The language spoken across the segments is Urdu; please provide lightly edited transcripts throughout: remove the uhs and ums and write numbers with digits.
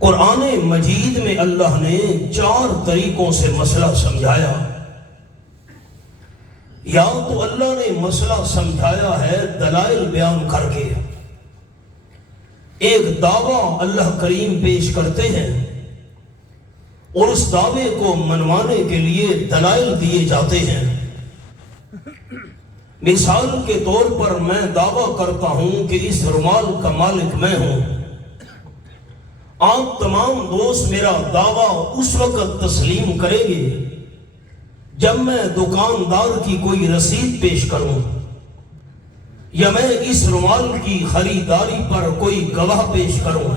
قرآن مجید میں اللہ نے 4 طریقوں سے مسئلہ سمجھایا. یا تو اللہ نے مسئلہ سمجھایا ہے دلائل بیان کر کے. ایک دعویٰ اللہ کریم پیش کرتے ہیں اور اس دعوے کو منوانے کے لیے دلائل دیے جاتے ہیں. مثال کے طور پر میں دعویٰ کرتا ہوں کہ اس رومال کا مالک میں ہوں. آپ تمام دوست میرا دعویٰ اس وقت تسلیم کریں گے جب میں دکاندار کی کوئی رسید پیش کروں یا میں اس رومال کی خریداری پر کوئی گواہ پیش کروں.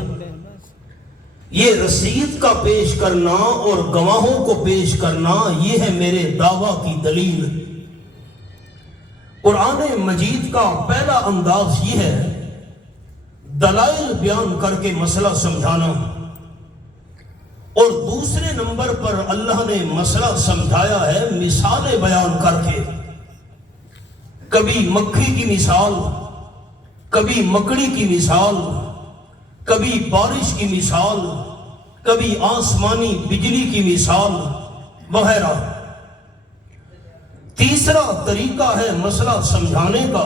یہ رسید کا پیش کرنا اور گواہوں کو پیش کرنا یہ ہے میرے دعویٰ کی دلیل. قرآن مجید کا پہلا انداز یہ ہے دلائل بیان کر کے مسئلہ سمجھانا، اور دوسرے نمبر پر اللہ نے مسئلہ سمجھایا ہے مثالیں بیان کر کے. کبھی مکھی کی مثال، کبھی مکڑی کی مثال، کبھی بارش کی مثال، کبھی آسمانی بجلی کی مثال وغیرہ. تیسرا طریقہ ہے مسئلہ سمجھانے کا،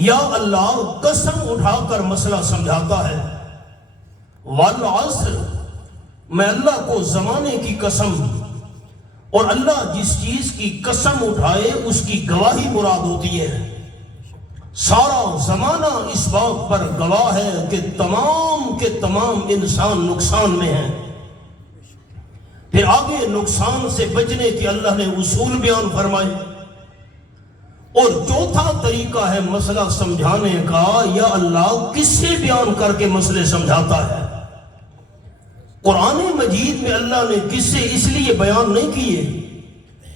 یا اللہ قسم اٹھا کر مسئلہ سمجھاتا ہے. والعصر، میں اللہ کو زمانے کی قسم، اور اللہ جس چیز کی قسم اٹھائے اس کی گواہی مراد ہوتی ہے. سارا زمانہ اس بات پر گواہ ہے کہ تمام کے تمام انسان نقصان میں ہیں. پھر آگے نقصان سے بچنے کے اللہ نے اصول بیان فرمائے. اور چوتھا طریقہ ہے مسئلہ سمجھانے کا، یا اللہ قصے بیان کر کے مسئلے سمجھاتا ہے. قرآن مجید میں اللہ نے قصے اس لیے بیان نہیں کیے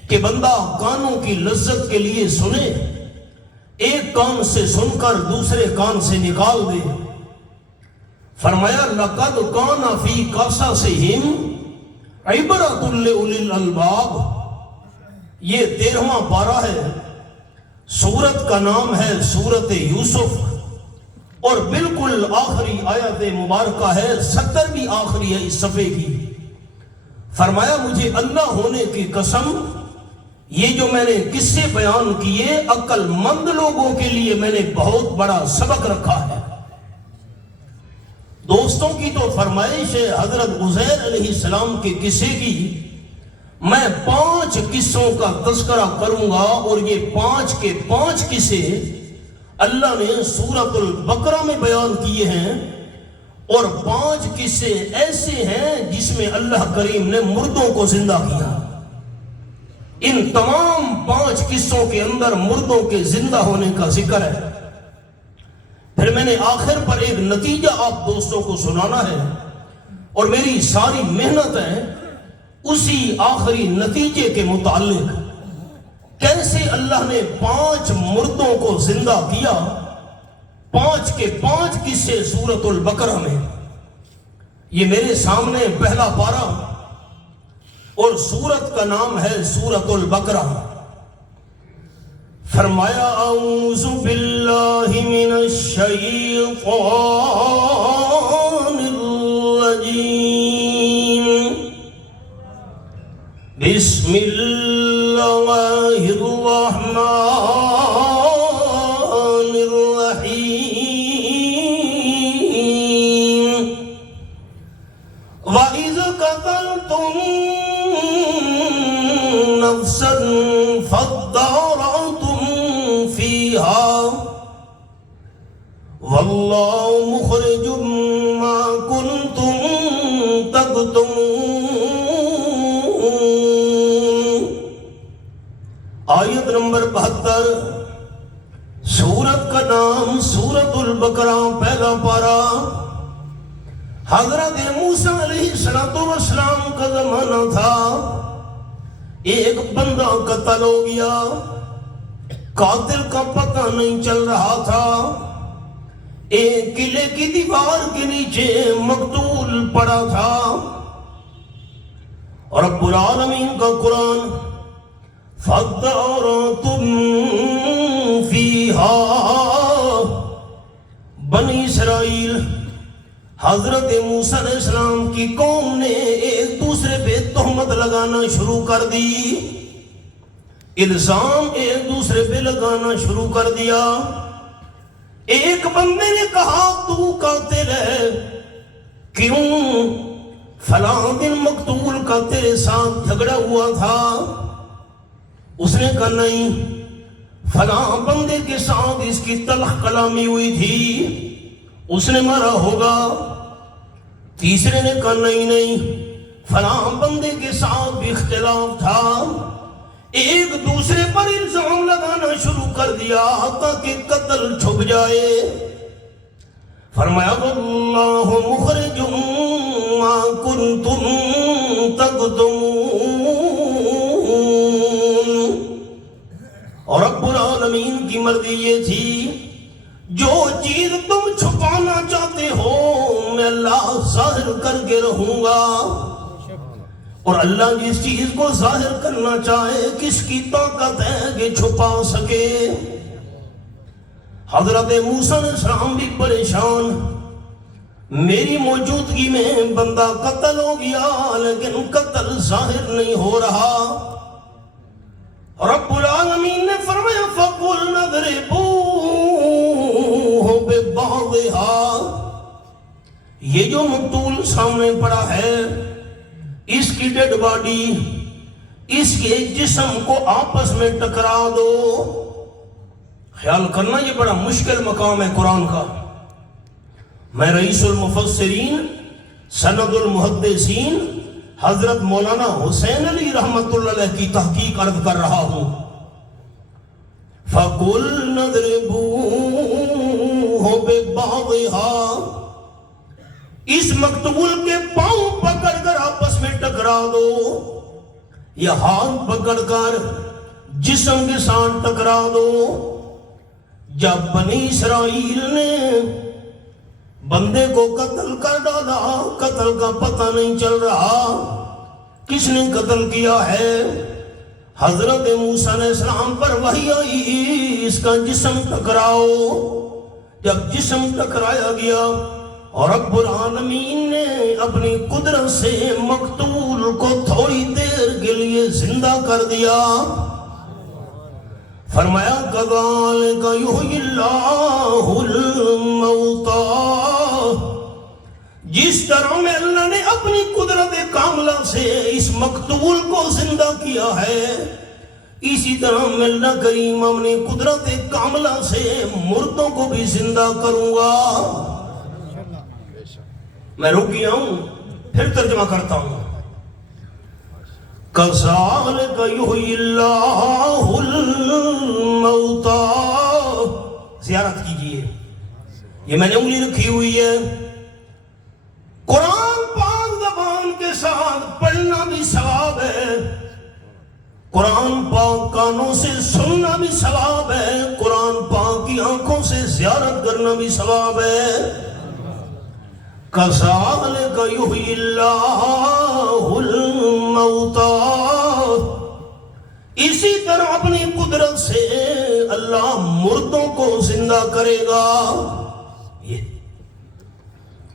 کہ بندہ کانوں کی لذت کے لیے سنے، ایک کان سے سن کر دوسرے کان سے نکال دے. فرمایا لَقَدْ كَانَ فِي قَصَصِهِمْ عِبْرَةٌ لِأُولِي الْأَلْبَابِ. یہ 13واں پارہ ہے. سورت کا نام ہے سورت یوسف، اور بالکل آخری آیت مبارکہ ہے، 70ویں آخری ہے اس صفحے کی. فرمایا مجھے اللہ ہونے کی قسم، یہ جو میں نے قصے بیان کیے عقل مند لوگوں کے لیے میں نے بہت بڑا سبق رکھا ہے. دوستوں کی تو فرمائش ہے حضرت عزیر علیہ السلام کے قصے کی. میں 5 قصوں کا تذکرہ کروں گا، اور یہ 5 کے 5 قصے اللہ نے سورۃ البقرہ میں بیان کیے ہیں. اور 5 قصے ایسے ہیں جس میں اللہ کریم نے مردوں کو زندہ کیا. ان تمام 5 قصوں کے اندر مردوں کے زندہ ہونے کا ذکر ہے. پھر میں نے آخر پر ایک نتیجہ آپ دوستوں کو سنانا ہے، اور میری ساری محنت ہے اسی آخری نتیجے کے متعلق. کیسے اللہ نے 5 مردوں کو زندہ کیا. 5 کے 5 قصے سورۃ البقرہ میں. یہ میرے سامنے پہلا پارہ، اور سورت کا نام ہے سورۃ البقرہ. فرمایا اعوذ باللہ من الشیطان الرجیم، بسم اللہ الرحمن الرحیم. وَإِذْ قَتَلْتُمْ نَفْسًا فَادَّارَأْتُمْ فِيهَا وَاللَّهُ مُخْرِجٌ مَا كُنْتُمْ تَكْتُمُونَ. آیت نمبر 72. سورت کا نام سورۃ البقرہ، پہلا پارہ. حضرت موسیٰ علیہ السلام کا زمانہ تھا. ایک بندہ قتل ہو گیا، قاتل کا پتہ نہیں چل رہا تھا. ایک قلعے کی دیوار کے نیچے مقتول پڑا تھا. رب العالمین کا قرآن فَادَّارَأْتُمْ فِيهَا. بنی اسرائیل حضرت موسیٰ علیہ السلام کی قوم نے ایک دوسرے پہ تہمت لگانا شروع کر دی، الزام ایک دوسرے پہ لگانا شروع کر دیا۔ ایک بندے نے کہا تو قاتل ہے، کیوں؟ فلاں دن مقتول کا تیرے ساتھ جھگڑا ہوا تھا۔ اس نے کہا نہیں، فلاں بندے کے ساتھ اس کی تلخ کلامی ہوئی تھی، اس نے مارا ہوگا۔ تیسرے نے کہا نہیں، فلاں بندے کے ساتھ بھی اختلاف تھا۔ ایک دوسرے پر الزام لگانا شروع کر دیا تاکہ قتل چھپ جائے۔ فرمایا واللہ مخرج ما کنتم تکتمون، اور رب العالمین کی مرضی یہ تھی جو چیز تم چھپانا چاہتے ہو میں اللہ ظاہر کر کے رہوں گا، اور اللہ جس چیز کو ظاہر کرنا چاہے کس کی طاقت ہے کہ چھپا سکے۔ حضرت موسیٰ علیہ السلام بھی پریشان، میری موجودگی میں بندہ قتل ہو گیا لیکن قتل ظاہر نہیں ہو رہا۔ رب العالمین نے فرمایا فَقُلْنَا اضْرِبُوهُ بِبَعْضِهَا، یہ جو مقتول سامنے پڑا ہے اس کی ڈیڈ باڈی، اس کے جسم کو آپس میں ٹکرا دو۔ خیال کرنا یہ بڑا مشکل مقام ہے قرآن کا۔ میں رئیس المفسرین سند المحدثین حضرت مولانا حسین علی رحمت اللہ علیہ کی تحقیق عرض کر رہا ہوں۔ فَقُلْنَا اضْرِبُوهُ بِبَعْضِهَا، اس مقتول کے پاؤں پکڑ کر آپس میں ٹکرا دو، یا ہاتھ پکڑ کر جسم کے ساتھ ٹکرا دو۔ جب بنی اسرائیل نے بندے کو قتل کر ڈالا، قتل کا پتہ نہیں چل رہا کس نے قتل کیا ہے۔ حضرت موسیٰ علیہ السلام پر وحی آئی اس کا جسم ٹکراؤ۔ جب جسم ٹکرایا گیا اور رب العالمین نے اپنی قدرت سے مقتول کو تھوڑی دیر کے لیے زندہ کر دیا۔ فرمایا کذالک یحیی اللہ الموتی، جس طرح میں اللہ نے اپنی قدرت کاملہ سے اس مقتول کو زندہ کیا ہے، اسی طرح میں اللہ کریم اپنی قدرت کاملہ سے مردوں کو بھی زندہ کروں گا۔ میں رک گیا ہوں، پھر ترجمہ کرتا ہوں۔ کذالک یحیی اللہ الموتی، زیارت کیجئے، یہ میں نے انگلی رکھی ہوئی ہے۔ قرآن پاک زبان کے ساتھ پڑھنا بھی ثواب ہے، قرآن پاک کانوں سے سننا بھی ثواب ہے، قرآن پاک کی آنکھوں سے زیارت کرنا بھی ثواب ہے۔ کذالک یحیی اللہ الموتی، اسی طرح اپنی قدرت سے اللہ مردوں کو زندہ کرے گا۔ یہ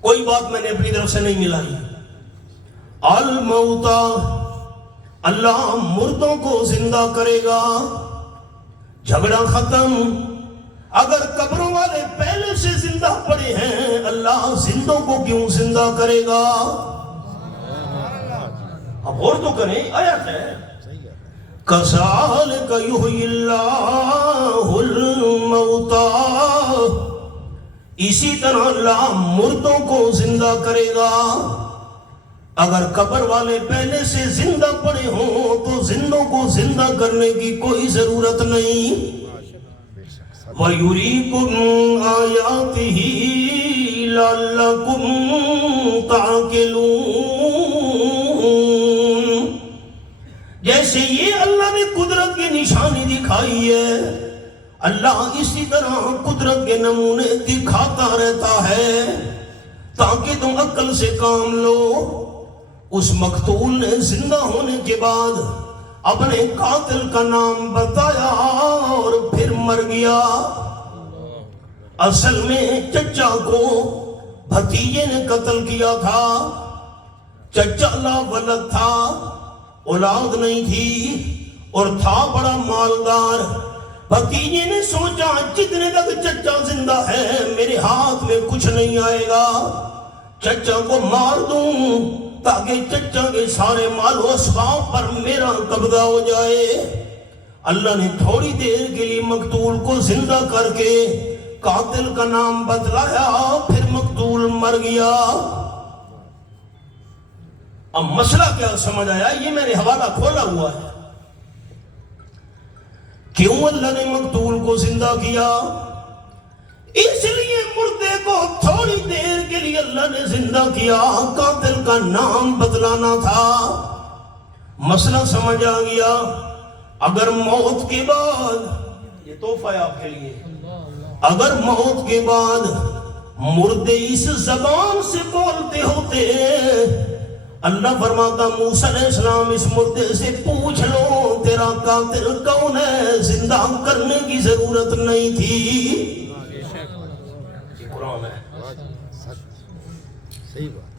کوئی بات میں نے اپنی طرف سے نہیں ملائی۔ الموتی، اللہ مردوں کو زندہ کرے گا۔ جھگڑا ختم۔ اگر قبروں والے پہلے سے زندہ پڑے ہیں اللہ زندوں کو کیوں زندہ کرے گا؟ اب اور تو کریں، آیت ہے کذالک یحیی اللہ الموتی، اسی طرح اللہ مردوں کو زندہ کرے گا۔ اگر قبر والے پہلے سے زندہ پڑے ہوں تو زندوں کو زندہ کرنے کی کوئی ضرورت نہیں۔ وَيُرِيكُمْ آيَاتِهِ لَعَلَّكُمْ تَعْقِلُونَ، جیسے یہ اللہ نے قدرت کی نشانی دکھائی ہے، اللہ اسی طرح قدرت کے نمونے دکھاتا رہتا ہے تاکہ تم عقل سے کام لو۔ اس مقتول نے زندہ ہونے کے بعد اپنے قاتل کا نام بتایا اور پھر مر گیا۔ اصل میں چچا کو بھتیجے نے قتل کیا تھا، چچا لا ولد تھا، اولاد نہیں تھی اور تھا بڑا مالدار۔ بھتیجے نے سوچا جتنے تک چچا زندہ ہے میرے ہاتھ میں کچھ نہیں آئے گا، چچا کو مار دوں تاکہ چچا کے سارے مال و اسباب پر میرا قبضہ ہو جائے۔ اللہ نے تھوڑی دیر کے لیے مقتول کو زندہ کر کے قاتل کا نام بتلایا، پھر مقتول مر گیا۔ اب مسئلہ کیا سمجھ آیا؟ یہ میں نے حوالہ کھولا ہوا ہے۔ کیوں اللہ نے مقتول کو زندہ کیا؟ اس لیے مردے کو تھوڑی دیر کے لیے اللہ نے زندہ کیا، قاتل کا نام بتلانا تھا۔ مسئلہ سمجھ آ گیا۔ اگر موت کے بعد، یہ تحفہ ہے آپ کے لیے، اگر موت کے بعد مردے اس زبان سے بولتے ہوتے، اللہ فرماتا موسیٰ علیہ السلام اس مردے سے پوچھ لو تیرا قاتل کون ہے، زندہ کرنے کی ضرورت نہیں تھی۔ یہ قرآن ہے،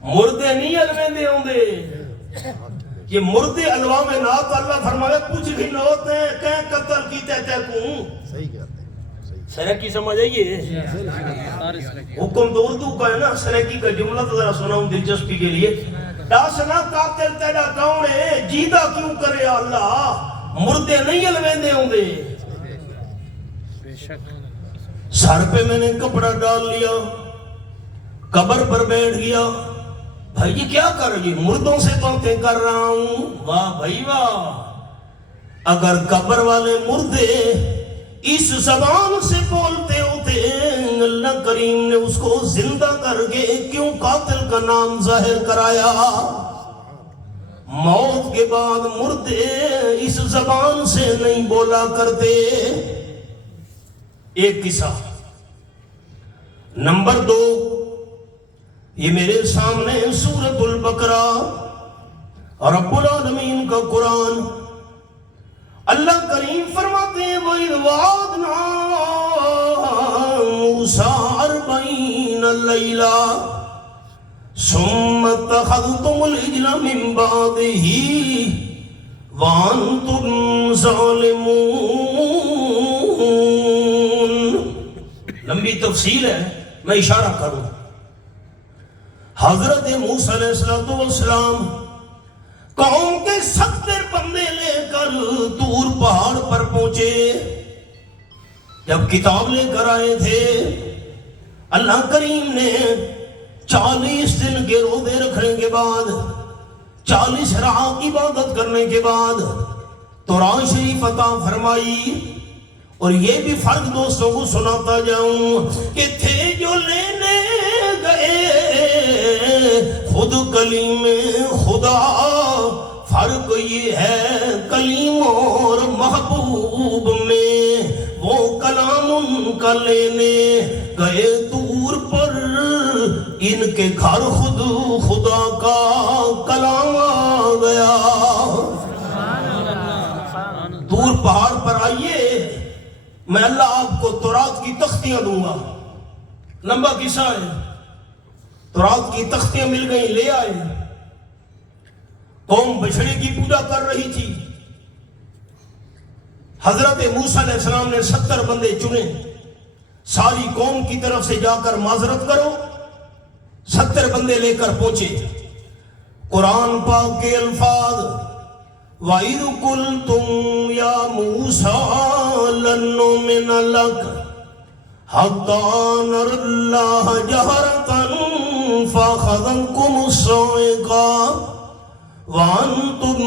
مردے نہیں الویندے ہوں دے، یہ مردے الوا میں نہ تو اللہ فرمائے پوچھ بھی نہ ہوتے ہیں کہ قتل کی تیتے کوں سرکی سمجھ آئیے۔ حکم تو اردو کا ہے نا، سرکی کا جملہ تو ذرا سناؤں دلچسپی کے لیے۔ ڈاسنا قاتل تیرا کون ہے، جیدہ کیوں کرے اللہ، مردے نہیں الویندے ہوں دے۔ سر پہ میں نے کپڑا ڈال لیا، قبر پر بیٹھ گیا، بھائی یہ کیا کر رہی، مردوں سے باتیں کر رہا ہوں۔ واہ بھائی واہ، اگر قبر والے مردے اس زبان سے بولتے ہوتے، اللہ کریم نے اس کو زندہ کر کے کیوں قاتل کا نام ظاہر کرایا؟ موت کے بعد مردے اس زبان سے نہیں بولا کرتے۔ ایک قصہ۔ نمبر 2، یہ میرے سامنے سورۃ البقرہ رب العالمین کا قرآن، اللہ کریم فرماتے ہیں وَإِذْ وَعَدْنَا مُوسَىٰ 40 لَيْلَةً ثُمَّ اتَّخَذْتُمُ الْعِجْلَ مِن بَعْدِهِ وَأَنْتُمْ ظَالِمُونَ۔ لمبی تفصیل ہے، میں اشارہ کروں۔ حضرت موسیٰ علیہ السلام قوم کے 70 بندے لے کر طور پہاڑ پر پہنچے۔ جب کتاب لے کر آئے تھے، اللہ کریم نے 40 دن کے روزے رکھنے کے بعد، 40 رات عبادت کرنے کے بعد تورات شریف عطا فرمائی۔ اور یہ بھی فرق دوستوں کو سناتا جاؤں کہ تھے جو لینے گئے خود کلیم خدا، فرق یہ ہے کلیم اور محبوب میں، وہ کلام ان کا لینے گئے طور پر، ان کے گھر خود خدا کا کلام آ گیا۔ طور پہاڑ پر آئیے، میں اللہ آپ کو تورات کی تختیاں دوں گا۔ لمبا قصہ ہے، تورات کی تختیاں مل گئیں، لے آئے۔ قوم بچڑے کی پوجا کر رہی تھی۔ حضرت موسیٰ علیہ السلام نے 70 بندے چنے، ساری قوم کی طرف سے جا کر معذرت کرو۔ 70 بندے لے کر پہنچے۔ قرآن پاک کے الفاظ وَإِذْ قُلْتُمْ يَا مُوسَىٰ لَن نُّؤْمِنَ لَكَ حَتَّىٰ نَرَى اللَّهَ جَهْرَةً فَأَخَذَتْكُمُ الصَّاعِقَةُ وَأَنْتُمْ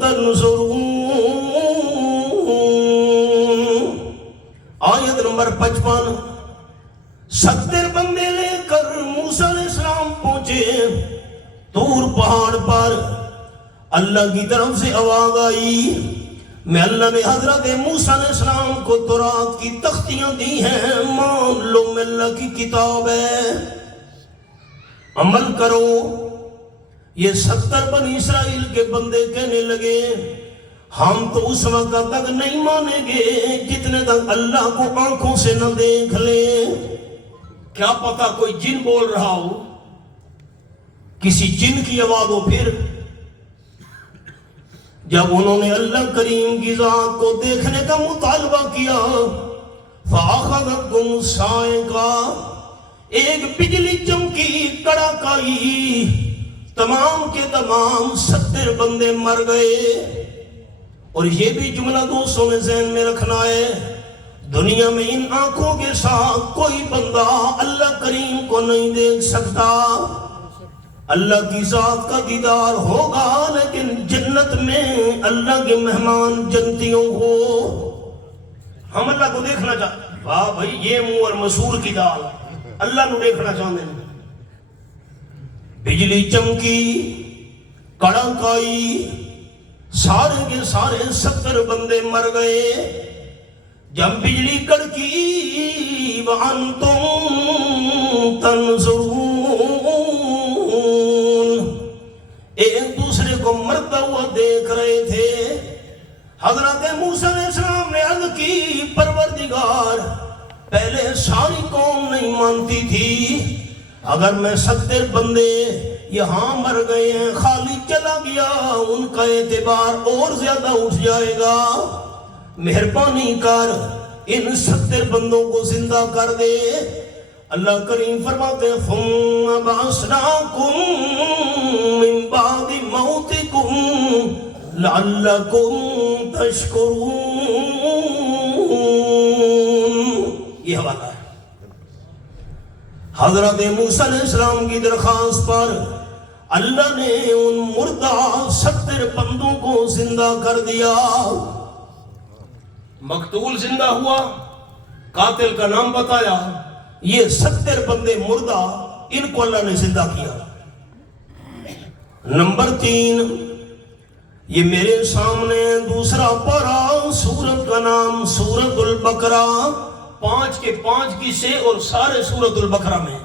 تَنظُرُونَ۔ آیت نمبر 55۔ 70 بندے لے کر موسیٰ علیہ السلام پہنچے طور پہاڑ پر۔ اللہ کی طرف سے آواز آئی، میں اللہ نے حضرت موسیٰ علیہ السلام کو تورات کی تختیاں دی ہیں، مان لو میں اللہ کی کتاب ہے، عمل کرو۔ یہ 70 بنی اسرائیل کے بندے کہنے لگے ہم تو اس وقت تک نہیں مانیں گے جتنے تک اللہ کو آنکھوں سے نہ دیکھ لیں۔ کیا پتا کوئی جن بول رہا ہو، کسی جن کی آواز ہو۔ پھر جب انہوں نے اللہ کریم کی ذات کو دیکھنے کا مطالبہ کیا، فَأَخَذَتْهُمُ الصَّاعِقَةُ، ایک بجلی چمکی، کڑاکائی، تمام کے تمام 70 بندے مر گئے۔ اور یہ بھی جملہ دوستوں نے ذہن میں رکھنا ہے، دنیا میں ان آنکھوں کے ساتھ کوئی بندہ اللہ کریم کو نہیں دیکھ سکتا۔ اللہ کی ذات کا دیدار ہوگا، لیکن جنت میں اللہ کے مہمان جنتیوں کو، ہم اللہ کو دیکھنا چاہتے ہیں۔ واہ بھائی، یہ منہ اور مسور کی دال، اللہ کو دیکھنا چاہتے ہیں۔ بجلی چمکی، کڑاکائی، سارے کے سارے 70 بندے مر گئے۔ جب بجلی کڑکی، وَأَنْتُمْ تَنْظُرُونَ، ایک دوسرے کو مرتا ہوا دیکھ رہے تھے۔ حضرت موسیٰ علیہ السلام نے عرض کی، پروردگار، پہلے ساری قوم نہیں مانتی تھی، اگر میں 70 بندے یہاں مر گئے ہیں، خالی چلا گیا، ان کا اعتبار اور زیادہ اٹھ جائے گا، مہربانی کر ان 70 بندوں کو زندہ کر دے۔ اللہ کریم فرماتے ہیں، ثُمَّ بَعَثْنَاكُم مِّن بَعْدِ مَوْتِكُمْ لَعَلَّكُمْ تَشْكُرُونَ۔ یہ حوالہ ہے۔ حضرت موسیٰ علیہ السلام کی درخواست پر اللہ نے ان مردہ 70 بندوں کو زندہ کر دیا۔ مقتول زندہ ہوا، قاتل کا نام بتایا، یہ 70 بندے مردہ، ان کو اللہ نے زندہ کیا۔ نمبر 3، یہ میرے سامنے دوسرا پارہ، سورت کا نام سورت البقرہ، 5 کے 5 قصے اور سارے سورت البقرہ میں۔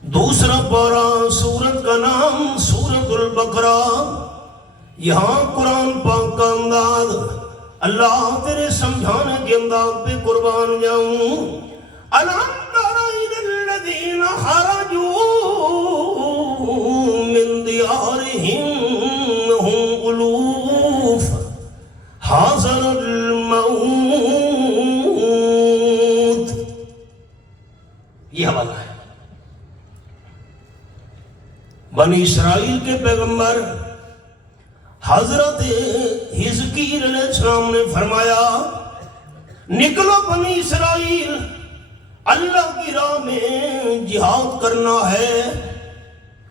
دوسرا پارہ سورت کا نام سورت البقرہ، یہاں قرآن پاک کا انداز، اللہ تیرے سمجھانے کے انداز پہ قربان جاؤں۔ أَلَمْ تَرَ إِلَى الَّذِينَ خَرَجُوا مِنْ دِيَارِهِمْ وَهُمْ أُلُوفٌ حَذَرَ الْمَوْتِ، یہ حوالہ ہے۔ بنی اسرائیل کے پیغمبر حضرت حزقیل علیہ السلام نے فرمایا، نکلو بنی اسرائیل، اللہ کی راہ میں جہاد کرنا ہے۔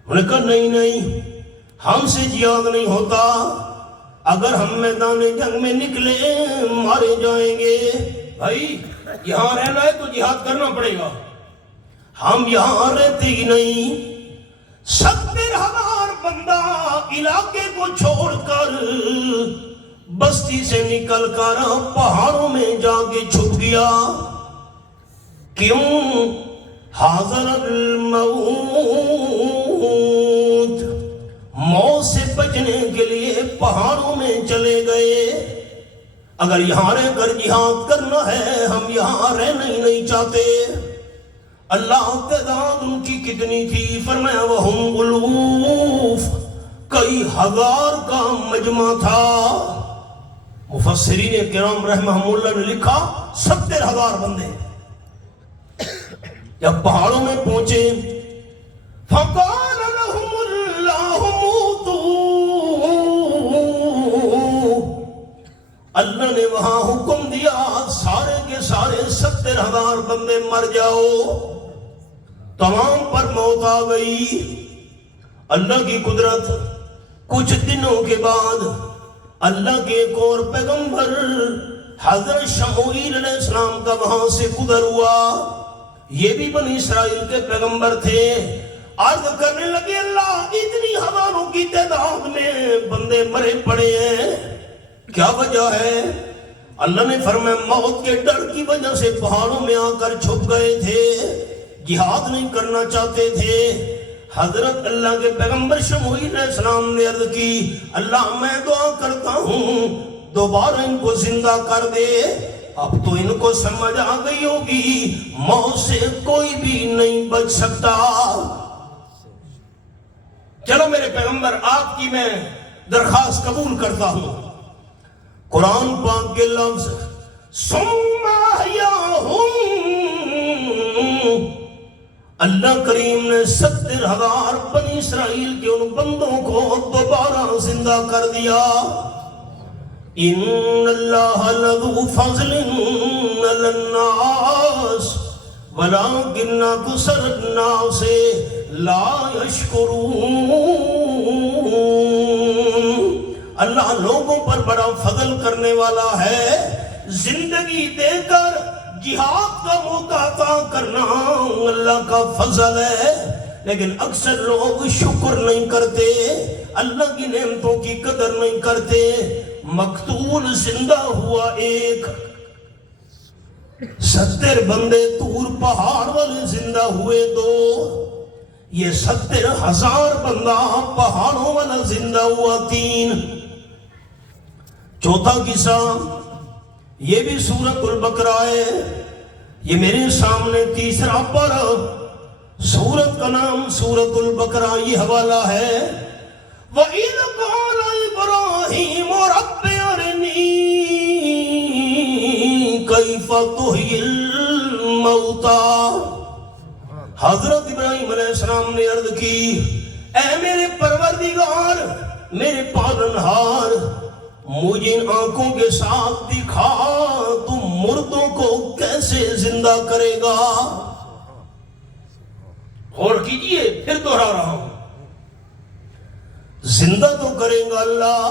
انہوں نے کہا نہیں، ہم سے جہاد نہیں ہوتا، اگر ہم میدان جنگ میں نکلے مارے جائیں گے۔ بھائی یہاں رہنا ہے تو جہاد کرنا پڑے گا، ہم یہاں رہتے ہی نہیں۔ 70,000 بندہ علاقے کو چھوڑ کر بستی سے نکل کر پہاڑوں میں جا کے چھپ گیا۔ کیوں؟ حاضر الموت، موت سے بچنے کے لیے پہاڑوں میں چلے گئے۔ اگر یہاں رہ کر جہاد کرنا ہے، ہم یہاں رہنا ہی نہیں چاہتے۔ اللہ تعداد ان کی کتنی تھی؟ فرمایا وَهُمْ أُلُوفٌ، کئی ہزار کا مجمع تھا۔ مفسرین کرام رحمہم اللہ نے لکھا 70,000 بندے۔ جب پہاڑوں میں پہنچے، فَقَالَ لَهُمُ اللَّهُ مُوتُوا، اللہ نے وہاں حکم دیا سارے کے سارے 70,000 بندے مر جاؤ۔ تمام پر موت آ گئی۔ اللہ کی قدرت، کچھ دنوں کے بعد اللہ کے ایک اور پیغمبر حضرت شموئیل علیہ السلام کا وہاں سے گزر ہوا، یہ بھی بنی اسرائیل کے پیغمبر تھے۔ عرض کرنے لگے، اللہ اتنی ہزاروں کی تعداد میں بندے مرے پڑے ہیں، کیا وجہ ہے؟ اللہ نے فرمایا موت کے ڈر کی وجہ سے پہاڑوں میں آ کر چھپ گئے تھے، جہاد نہیں کرنا چاہتے تھے۔ حضرت اللہ کے پیغمبر شموئیل علیہ السلام نے عرض کی، اللہ میں دعا کرتا ہوں دوبارہ ان کو زندہ کر دے۔ اب تو ان کو سمجھ آ گئی ہوگی موت سے کوئی بھی نہیں بچ سکتا. چلو میرے پیغمبر آپ کی میں درخواست قبول کرتا ہوں. قرآن پاک کے لفظ ثم احیاہم، اللہ کریم نے 70,000 بنی اسرائیل کے ان بندوں کو دوبارہ زندہ کر دیا. ان اللہ لذو فضل علی الناس ولکن اکثر الناس لا یشکرون. اللہ لوگوں پر بڑا فضل کرنے والا ہے. زندگی دے کر جہاد کا موقع عطا کرنا اللہ کا فضل ہے، لیکن اکثر لوگ شکر نہیں کرتے، اللہ کی نعمتوں کی قدر نہیں کرتے. مقتول زندہ ہوا ایک، 70 بندے طور پہاڑ والے زندہ ہوئے 2، یہ 70,000 بندہ پہاڑوں والا زندہ ہوا 3. چوتھا قصہ یہ بھی سورۃ البقرہ ہے، یہ میرے سامنے تیسرا پارہ، سورت کا نام سورۃ البقرہ، یہ حوالہ ہے. وَإِذْ قَالَ إِبْرَاهِيمُ رَبِّ أَرِنِي كَيْفَ تُحْيِي الْمَوْتَى. حضرت ابراہیم علیہ السلام نے عرض کی، اے میرے پروردگار، میرے پالنہار، مجھے ان آنکھوں کے ساتھ دکھا تم مردوں کو کیسے زندہ کرے گا. غور کیجئے، پھر دوہرا رہا ہوں. زندہ تو کرے گا اللہ،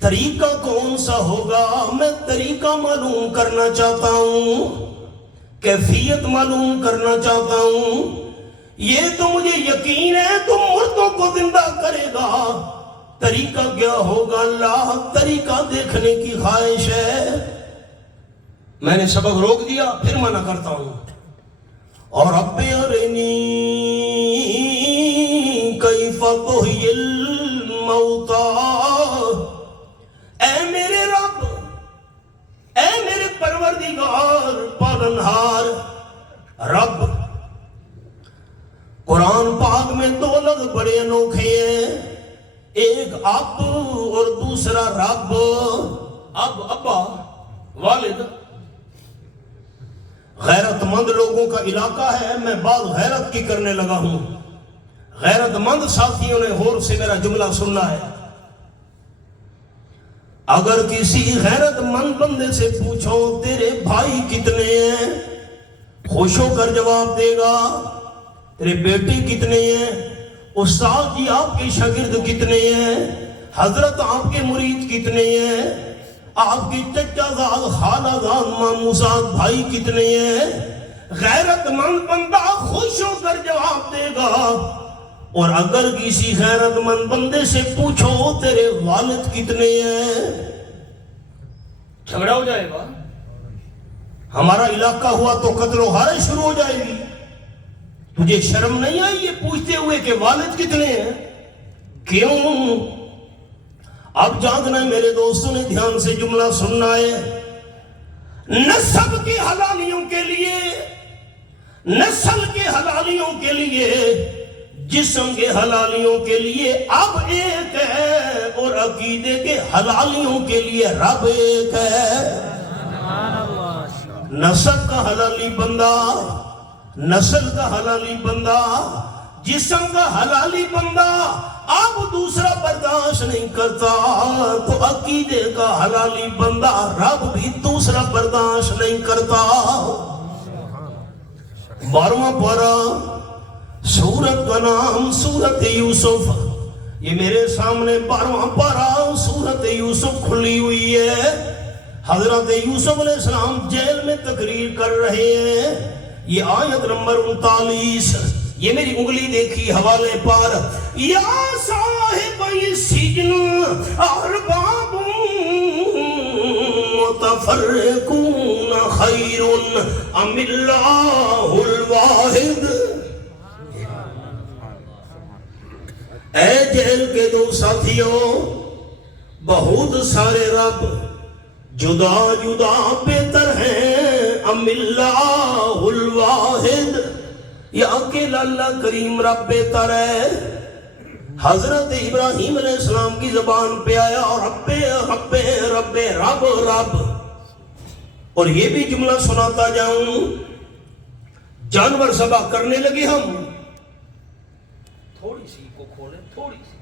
طریقہ کون سا ہوگا؟ میں طریقہ معلوم کرنا چاہتا ہوں، کیفیت معلوم کرنا چاہتا ہوں. یہ تو مجھے یقین ہے تم مردوں کو زندہ کرے گا، طریقہ کیا ہوگا اللہ؟ طریقہ دیکھنے کی خواہش ہے. میں نے سبق روک دیا، پھر منع کرتا ہوں. اور رب ارنی کیف تحیی الموتى، اے میرے رب، اے میرے پروردگار پالنہار رب. قرآن پاک میں 2 لفظ بڑے انوکھے ہیں، ایک اب اور دوسرا رب. اب ابا، والد. غیرت مند لوگوں کا علاقہ ہے، میں بات غیرت کی کرنے لگا ہوں. غیرت مند ساتھیوں نے غور سے میرا جملہ سننا ہے. اگر کسی غیرت مند بندے سے پوچھو تیرے بھائی کتنے ہیں، خوش ہو کر جواب دے گا. تیرے بیٹے کتنے ہیں؟ استاد جی آپ کے شاگرد کتنے ہیں؟ حضرت آپ کے مرید کتنے ہیں؟ آپ کے چچا زاد، خالہ زاد، ماموں زاد بھائی کتنے ہیں؟ غیرت مند بندہ خوش ہو کر جواب دے گا. اور اگر کسی غیرت مند بندے سے پوچھو تیرے والد کتنے ہیں، جھگڑا ہو جائے گا. ہمارا علاقہ ہوا تو قتل و غارت شروع ہو جائے گی. تجھے شرم نہیں آئی یہ پوچھتے ہوئے کہ والد کتنے ہیں؟ کیوں؟ اب جاننا ہے میرے دوستوں نے، دھیان سے جملہ سننا ہے. نسب کی حلالیوں کے لیے، نسل کے حلالیوں کے لیے، جسم کے حلالیوں کے لیے اب ایک ہے، اور عقیدے کے حلالیوں کے لیے رب ایک ہے. نسب کا حلالی بندہ، نسل کا حلالی بندہ، جسم کا حلالی بندہ اب دوسرا برداشت نہیں کرتا، تو عقیدے کا حلالی بندہ رب بھی دوسرا برداشت نہیں کرتا. 12واں پارہ، سورت کا نام سورت یوسف. یہ میرے سامنے 12واں پارہ سورت یوسف کھلی ہوئی ہے. حضرت یوسف علیہ السلام جیل میں تقریر کر رہے ہیں. یہ آیت نمبر 39، یہ میری انگلی دیکھی حوالے پر. یا صاحب السجن ارباب متفرقون خیر ام اللہ الواحد. اے جیل کے 2 ساتھیوں، بہت سارے رب جدا جدا بہتر ہے ام اللہ الواحد، یا اکیلا اللہ کریم رب بہتر ہے؟ حضرت ابراہیم علیہ السلام کی زبان پہ آیا رب رب رب رب رب، اور یہ بھی جملہ سناتا جاؤں، جانور ذبح کرنے لگے ہم، تھوڑی سی کو کھولیں، تھوڑی سی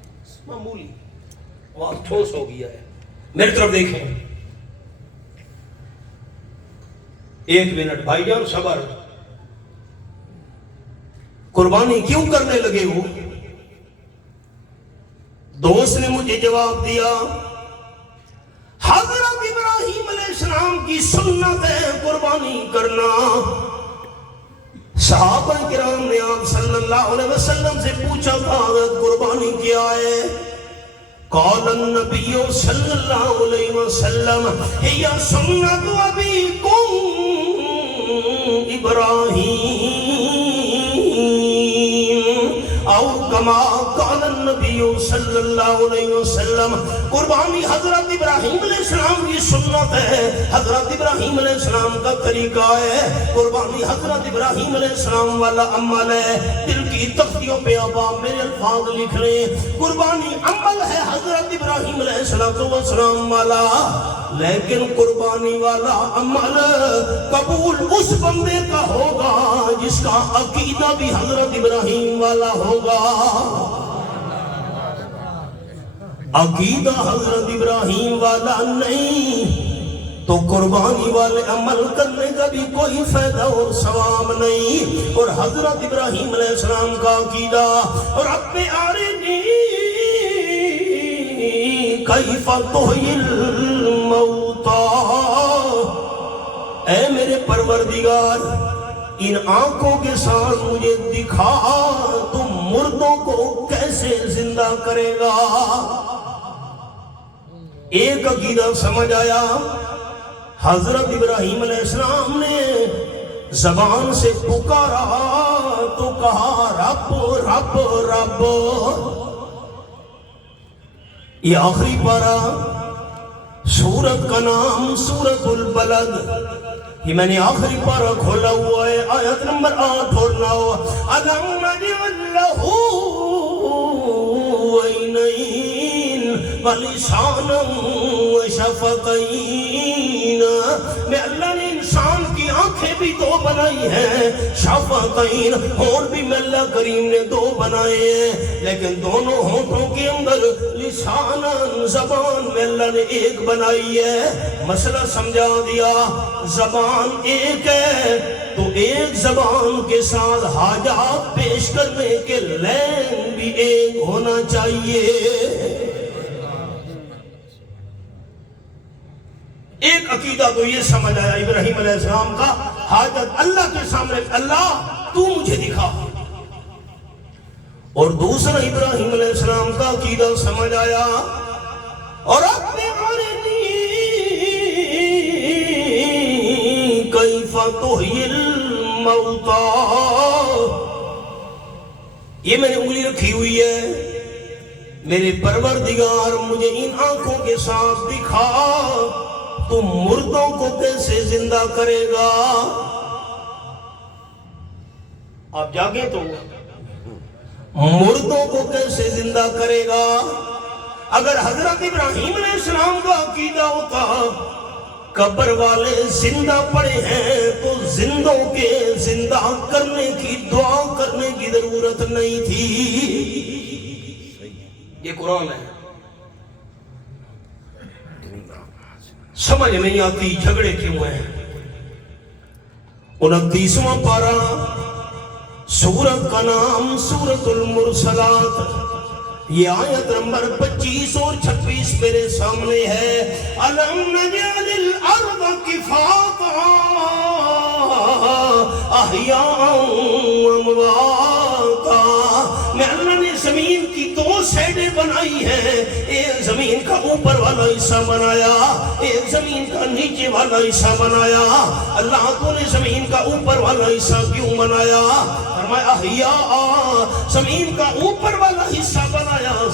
معمولی وہاں ٹھوس ہو گیا ہے، میری طرف دیکھیں، ایک منٹ بھائی جان صبر، قربانی کیوں کرنے لگے ہو؟ دوست نے مجھے جواب دیا حضرت ابراہیم علیہ السلام کی سنت ہے قربانی کرنا۔ صحابہ کرام نے آپ صلی اللہ علیہ وسلم سے پوچھا تھا قربانی کیا ہے؟ قال النبی صلی اللہ علیہ وسلم ہی سنت ابیکم ابراہیم او کما قال النبی صلی اللہ علیہ وسلم، قربانی حضرت ابراہیم علیہ السلام کی سنت ہے، حضرت ابراہیم علیہ السلام کا طریقہ ہے، قربانی حضرت ابراہیم علیہ السلام والا عمل ہے۔ دل کی تختیوں پہ اب آپ میرے الفاظ لکھ لیں، قربانی عمل ہے حضرت ابراہیم علیہ السلام والا، لیکن قربانی والا عمل قبول اس بندے کا ہوگا جس کا عقیدہ بھی حضرت ابراہیم والا ہوگا۔ عقیدہ حضرت ابراہیم والا نہیں تو قربانی والے عمل کرنے کا بھی کوئی فائدہ اور ثواب نہیں۔ اور حضرت ابراہیم علیہ السلام کا عقیدہ رب ارنی کیف تحیی الموتی، اے میرے پروردگار ان آنکھوں کے ساتھ مجھے دکھا تم مردوں کو کیسے زندہ کرے گا۔ ایک عقیدہ سمجھ آیا، حضرت ابراہیم علیہ السلام نے زبان سے پکارا تو کہا رب رب رب۔ یہ آخری پارہ سورت کا نام سورت البلد، یہ میں نے آخری پارہ کھولا ہوا ہے، آیت نمبر 8 اور 9۔ أَلَمْ نَجْعَلْ لَهُ عَيْنَيْنِ وَلِسَانًا وَشَفَتَيْنِ، میں اللہ نے انسان کی آنکھیں بھی دو بنائی ہیں، شفتین ہونٹ بھی میں اللہ کریم نے دو بنائے ہیں، لیکن دونوں ہونٹوں کے اندر لساناً زبان میں اللہ نے ایک بنائی ہے۔ مسئلہ سمجھا دیا، زبان ایک ہے تو ایک زبان کے ساتھ حاجات پیش کرنے کے لین بھی ایک ہونا چاہیے۔ ایک عقیدہ تو یہ سمجھ آیا ابراہیم علیہ السلام کا، حاجت اللہ کے سامنے، اللہ تو مجھے دکھا۔ اور دوسرا ابراہیم علیہ السلام کا عقیدہ سمجھ آیا، اور رب ارنی کیف تحیی الموتی، یہ میں نے انگلی رکھی ہوئی ہے، میرے پروردگار مجھے ان آنکھوں کے ساتھ دکھا تو مردوں کو کیسے زندہ کرے گا۔ آپ جاگے تو مردوں کو کیسے زندہ کرے گا؟ اگر حضرت ابراہیم علیہ السلام کا عقیدہ ہوتا قبر والے زندہ پڑے ہیں تو زندوں کے زندہ کرنے کی دعا کرنے کی ضرورت نہیں تھی۔ یہ قرآن ہے، سمجھ نہیں آتی جھگڑے کیوں ہیں۔ 29واں پارہ سورت کا نام سورت المرسلات، یہ آیت نمبر 25 اور 26 میرے سامنے ہے۔ أَلَمْ نَجْعَلِ الْأَرْضَ كِفَاتًا أَحْيَاءً وَأَمْوَاتًا، میں اللہ نے زمین کی دو سیڈیں بنائی ہیں، ایک زمین کا اوپر والا حصہ بنایا، ایک زمین کا نیچے والا حصہ بنایا۔ اللہ تو نے زمین کا اوپر والا حصہ کیوں بنایا؟ فرمایا احیاء، زمین کا اوپر والا حصہ بنایا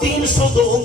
302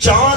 4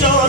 4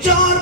4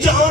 4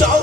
4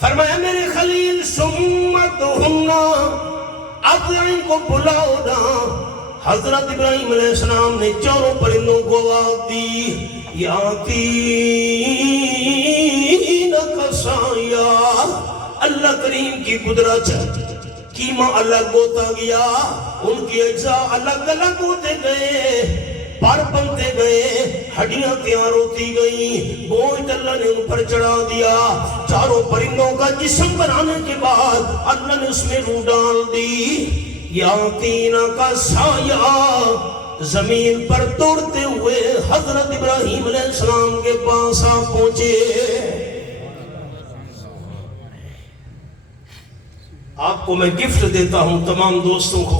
فرمایا میرے خلیل سمت ہننا، اب ان کو بلاؤ نا۔ حضرت ابراہیم علیہ السلام نے چاروں پرندوں کو آواز دی، یاتین کسایا۔ اللہ کریم کی قدرت، کیما الگ ہوتا گیا، ان کی اجزاء الگ الگ ہوتے گئے، پر بنتے گئے، ہڈیاں تیار ہوتی گئیں، گوشت اللہ نے ان پر چڑھا دیا۔ چاروں پرندوں کا جسم بنانے کے بعد اللہ نے اس میں روح ڈال دی۔ یاتین کا سایہ، زمین پر توڑتے ہوئے حضرت ابراہیم علیہ السلام کے پاس آ پہنچے۔ آپ کو میں گفٹ دیتا ہوں تمام دوستوں کو،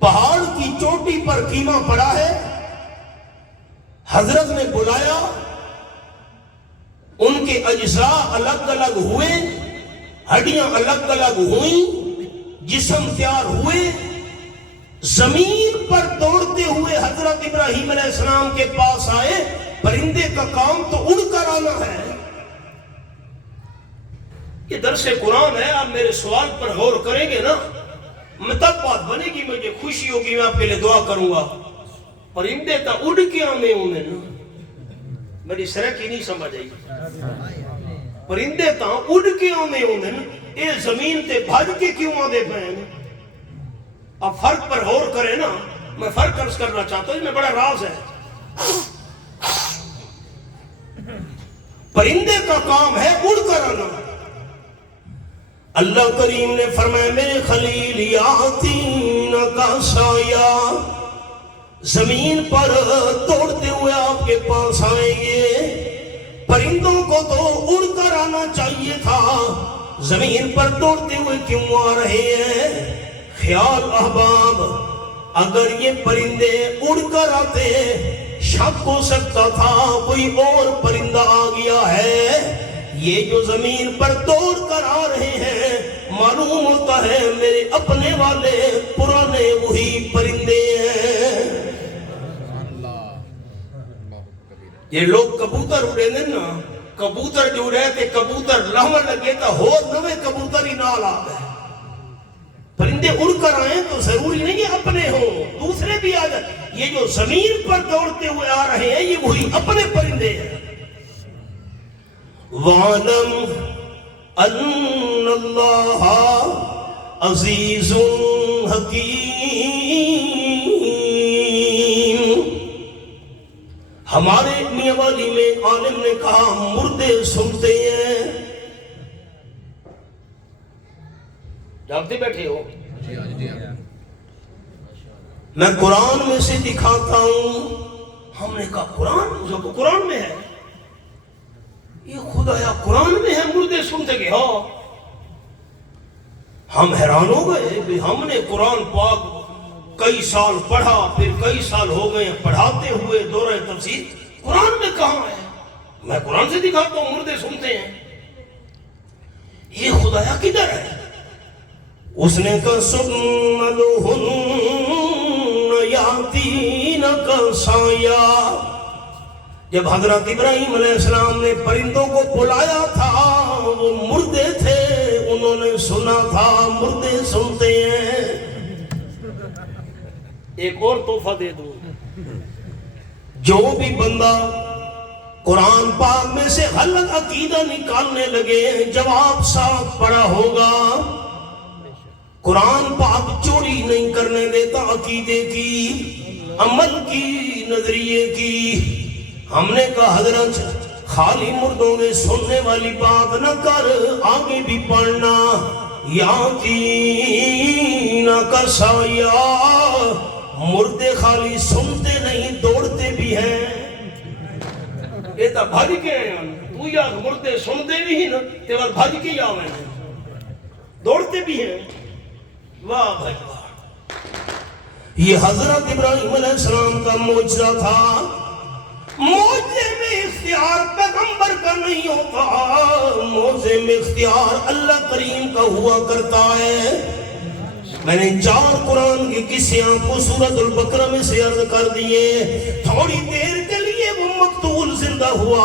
پہاڑ کی چوٹی پر خیمہ پڑا ہے، حضرت نے بلایا، ان کے اجزاء الگ الگ ہوئے، ہڈیاں الگ الگ ہوئیں، جسم تیار ہوئے، زمین پر دوڑتے ہوئے حضرت ابراہیم علیہ السلام کے پاس آئے۔ پرندے کا کام تو اڑ کر آنا ہے۔ یہ درس قرآن ہے، آپ میرے سوال پر غور کریں گے نا، میں تب بات بنے گی، مجھے خوشی ہوگی، میں آپ کے لیے دعا کروں گا۔ پرندے تا اڑ کے آنے ہونے نا، میری سرح کی نہیں سمجھ آئی، پرندے تا اڑ کے آنے ہونے نا، اے زمین تے بھاج کے کیوں آدھے پہنے؟ اب فرق پر غور کریں نا، میں فرق عرض کرنا چاہتا ہوں، اس میں بڑا راز ہے۔ پرندے کا کام ہے اڑ کر آنا۔ اللہ کریم نے فرمایا میرے خلیل یاتین کا سایہ، زمین پر توڑتے ہوئے آپ کے پاس آئیں گے۔ پرندوں کو تو اڑ کر آنا چاہیے تھا، زمین پر توڑتے ہوئے کیوں آ رہے ہیں؟ خیال احباب، اگر یہ پرندے اڑ کر آتے، شک ہو سکتا تھا کوئی اور پرندہ آ گیا ہے۔ یہ جو زمین پر توڑ کر آ رہے ہیں، معلوم ہوتا ہے میرے اپنے والے پرانے وہی پرندے ہیں۔ یہ لوگ کبوتر اڑے نا، کبوتر جو رہے تھے، کبوتر لہمن لگے تھا، ہو نوے کبوتر ہی نال آ گئے۔ پرندے اڑ کر آئیں تو ضروری نہیں ہے اپنے ہوں، دوسرے بھی آ جائیں۔ یہ جو زمین پر دوڑتے ہوئے آ رہے ہیں، یہ وہی اپنے پرندے ہیں۔ وَعَلَمْ أَنَّ اللَّهَ عَزِيزٌ حَكِيمٌ۔ ہمارے میاں والی میں عالم نے کہا مردے سنتے ہیں۔ جاگتے بیٹھے ہو؟ میں قرآن میں سے دکھاتا ہوں۔ ہم نے کہا قرآن، جو تو قرآن میں ہے، یہ خدایا قرآن میں ہے مردے سنتے گئے؟ ہاں۔ ہم حیران ہو گئے کہ ہم نے قرآن پاک کئی سال پڑھا، پھر کئی سال ہو گئے پڑھاتے ہوئے دورہ تفسیر، قرآن میں کہاں ہے؟ میں قرآن سے دکھاتا ہوں مردے سنتے ہیں، یہ خدایا کدھر ہے؟ اس نے کہا ثُمَّ لُهُنَّ يَأْتِينَكَ سَعْيًا۔ جب حضرت ابراہیم علیہ السلام نے پرندوں کو بلایا تھا، وہ مردے تھے، انہوں نے سنا تھا مردے سنتے ہیں۔ ایک اور تحفہ دے دوں، جو بھی بندہ قرآن پاک میں سے غلط عقیدہ نکالنے لگے، جواب صاف پڑا ہوگا۔ قرآن پاک چوری نہیں کرنے دیتا عقیدے کی، عمل کی، نظریے کی۔ ہم نے کہا حضرت خالی مردوں میں سننے والی بات نہ کر، آگے بھی پڑھنا۔ یاتین کا سایہ، مردے خالی سنتے نہیں دوڑتے بھی ہیں۔ یہ تو بھج کے ہیں، تو یا مردے سنتے بھی ہیں نا، تیوار بھج کے یا میں دوڑتے بھی ہیں۔ واہ بھائی واہ، یہ حضرت ابراہیم علیہ السلام کا معجزہ تھا۔ موجے میں اختیار پیغمبر کا نہیں ہوتا، موجے میں اختیار اللہ کریم کا ہوا کرتا ہے۔ میں نے 4 قرآن کی قصے آپ کو سورۃ البقرہ میں سے عرض کر دیے۔ تھوڑی دیر کے لیے وہ مقتول زندہ ہوا،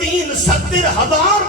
3 70,000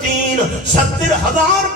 3 70,000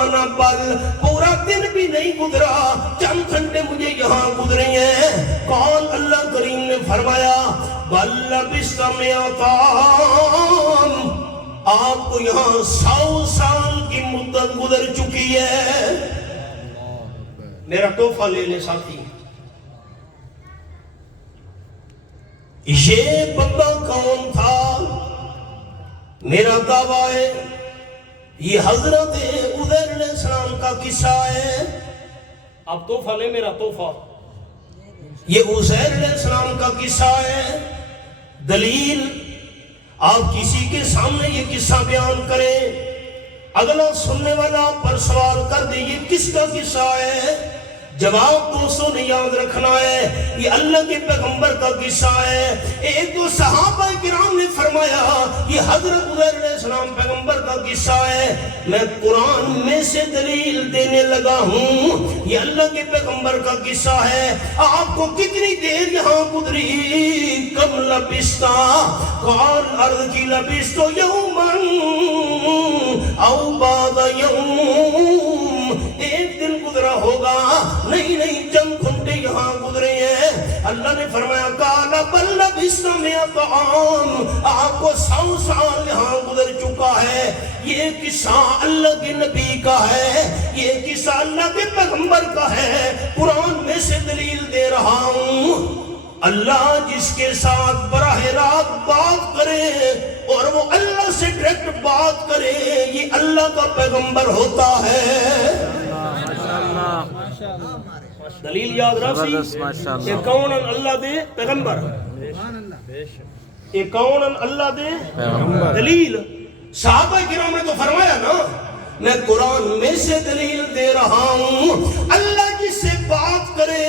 وانا بل پورا دن بھی نہیں گزرا، چند گھنٹے مجھے یہاں گزرے ہیں۔ کون؟ اللہ کریم نے فرمایا بل لبثت مئۃ عام، آپ کو یہاں 100 سال کی مدت گزر چکی ہے۔ میرا تحفہ لے لے ساتھی، یہ بندہ کون تھا؟ میرا دعویٰ ہے یہ حضرت عزیر علیہ السلام کا قصہ ہے۔ اب تحفہ لے میرا تحفہ، یہ عزیر علیہ السلام کا قصہ ہے۔ دلیل، آپ کسی کے سامنے یہ قصہ بیان کریں، اگلا سننے والا پر سوال کر دے یہ کس کا قصہ ہے؟ جواب دوستوں نے یاد رکھنا ہے یہ اللہ کے پیغمبر کا قصہ ہے۔ ایک تو صحابہ کرام نے فرمایا یہ حضرت عزیر علیہ السلام پیغمبر کا قصہ ہے۔ میں قرآن میں سے دلیل دینے لگا ہوں یہ اللہ کے پیغمبر کا قصہ ہے۔ آپ کو کتنی دیر یہاں گزری؟ کم لبثت؟ قال عرض کی لبثت یوما او بعض یوم، ایک دن گزرا ہوگا، نہیں چند گھنٹے یہاں گزرے ہیں۔ اللہ نے فرمایا قال بل لبثت مئۃ عام، آپ کو 100 سال یہاں گزر چکا ہے۔ یہ قصہ اللہ کے نبی کا ہے، یہ قصہ اللہ کے پیغمبر کا ہے، قرآن میں سے دلیل دے رہا ہوں۔ اللہ جس کے ساتھ براہ راست بات کرے اور وہ اللہ سے ڈائریکٹ بات کرے یہ اللہ کا پیغمبر ہوتا ہے۔ دلیل یاد رکھی، یہ کون اللہ دے پیغمبر، یہ کون اللہ دے دلیل۔ صحابہ کرام نے تو فرمایا نا میں قرآن میں سے دلیل دے رہا ہوں۔ اللہ جس سے بات کرے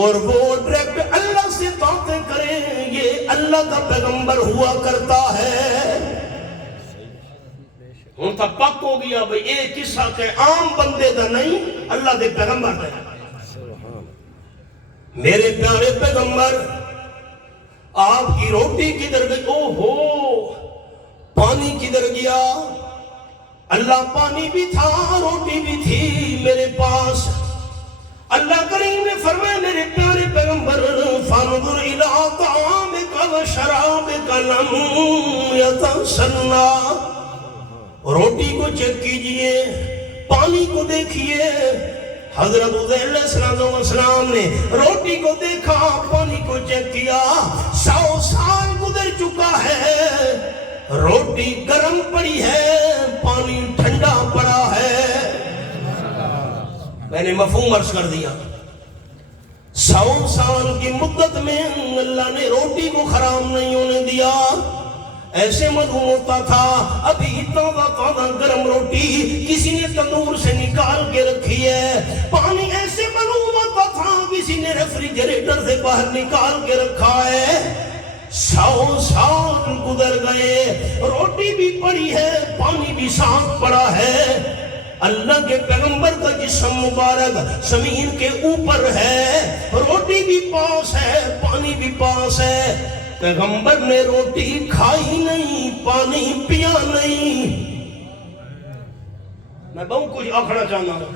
اور وہ ڈائریکٹ اللہ سے باتیں کرے یہ اللہ کا پیغمبر ہوا کرتا ہے۔ ہوں تھا پک ہو گیا بھئی ایک قصہ کہ عام بندے دا نہیں اللہ دے پیغمبر دا۔ میرے پیارے پیغمبر آپ کی روٹی کدھر گئی؟ او ہو، پانی کدھر گیا؟ اللہ پانی بھی تھا روٹی بھی تھی میرے پاس۔ اللہ کریم نے فرمایا میرے پیارے پیغمبر فانظر الی طعامک و شرابک لم یتسنى، روٹی کو چیک کیجئے، پانی کو دیکھیے۔ حضرت عزیر علیہ السلام نے روٹی کو دیکھا، پانی کو چیک کیا، 100 سال گزر چکا ہے، روٹی گرم پڑی ہے، پانی ٹھنڈا پڑا ہے۔ میں نے مفہوم عرض کر دیا، 100 سال کی مدت میں اللہ نے روٹی کو خراب نہیں ہونے دیا۔ ایسے معلوم ہوتا تھا ابھی تازہ گرم روٹی کسی نے تندور سے نکال کے رکھی ہے، پانی ایسے معلوم ہوتا تھا کسی نے ریفریجریٹر سے باہر نکال کے رکھا ہے۔ 100 سال گزر گئے، روٹی بھی پڑی ہے، پانی بھی صاف پڑا ہے۔ اللہ کے پیغمبر کا جسم مبارک زمین کے اوپر ہے، روٹی بھی پاس ہے، پانی بھی پاس ہے۔ پیغمبر نے روٹی کھائی نہیں، پانی پیا نہیں۔ میں بہت کچھ آکھنا چاہنا ہوں،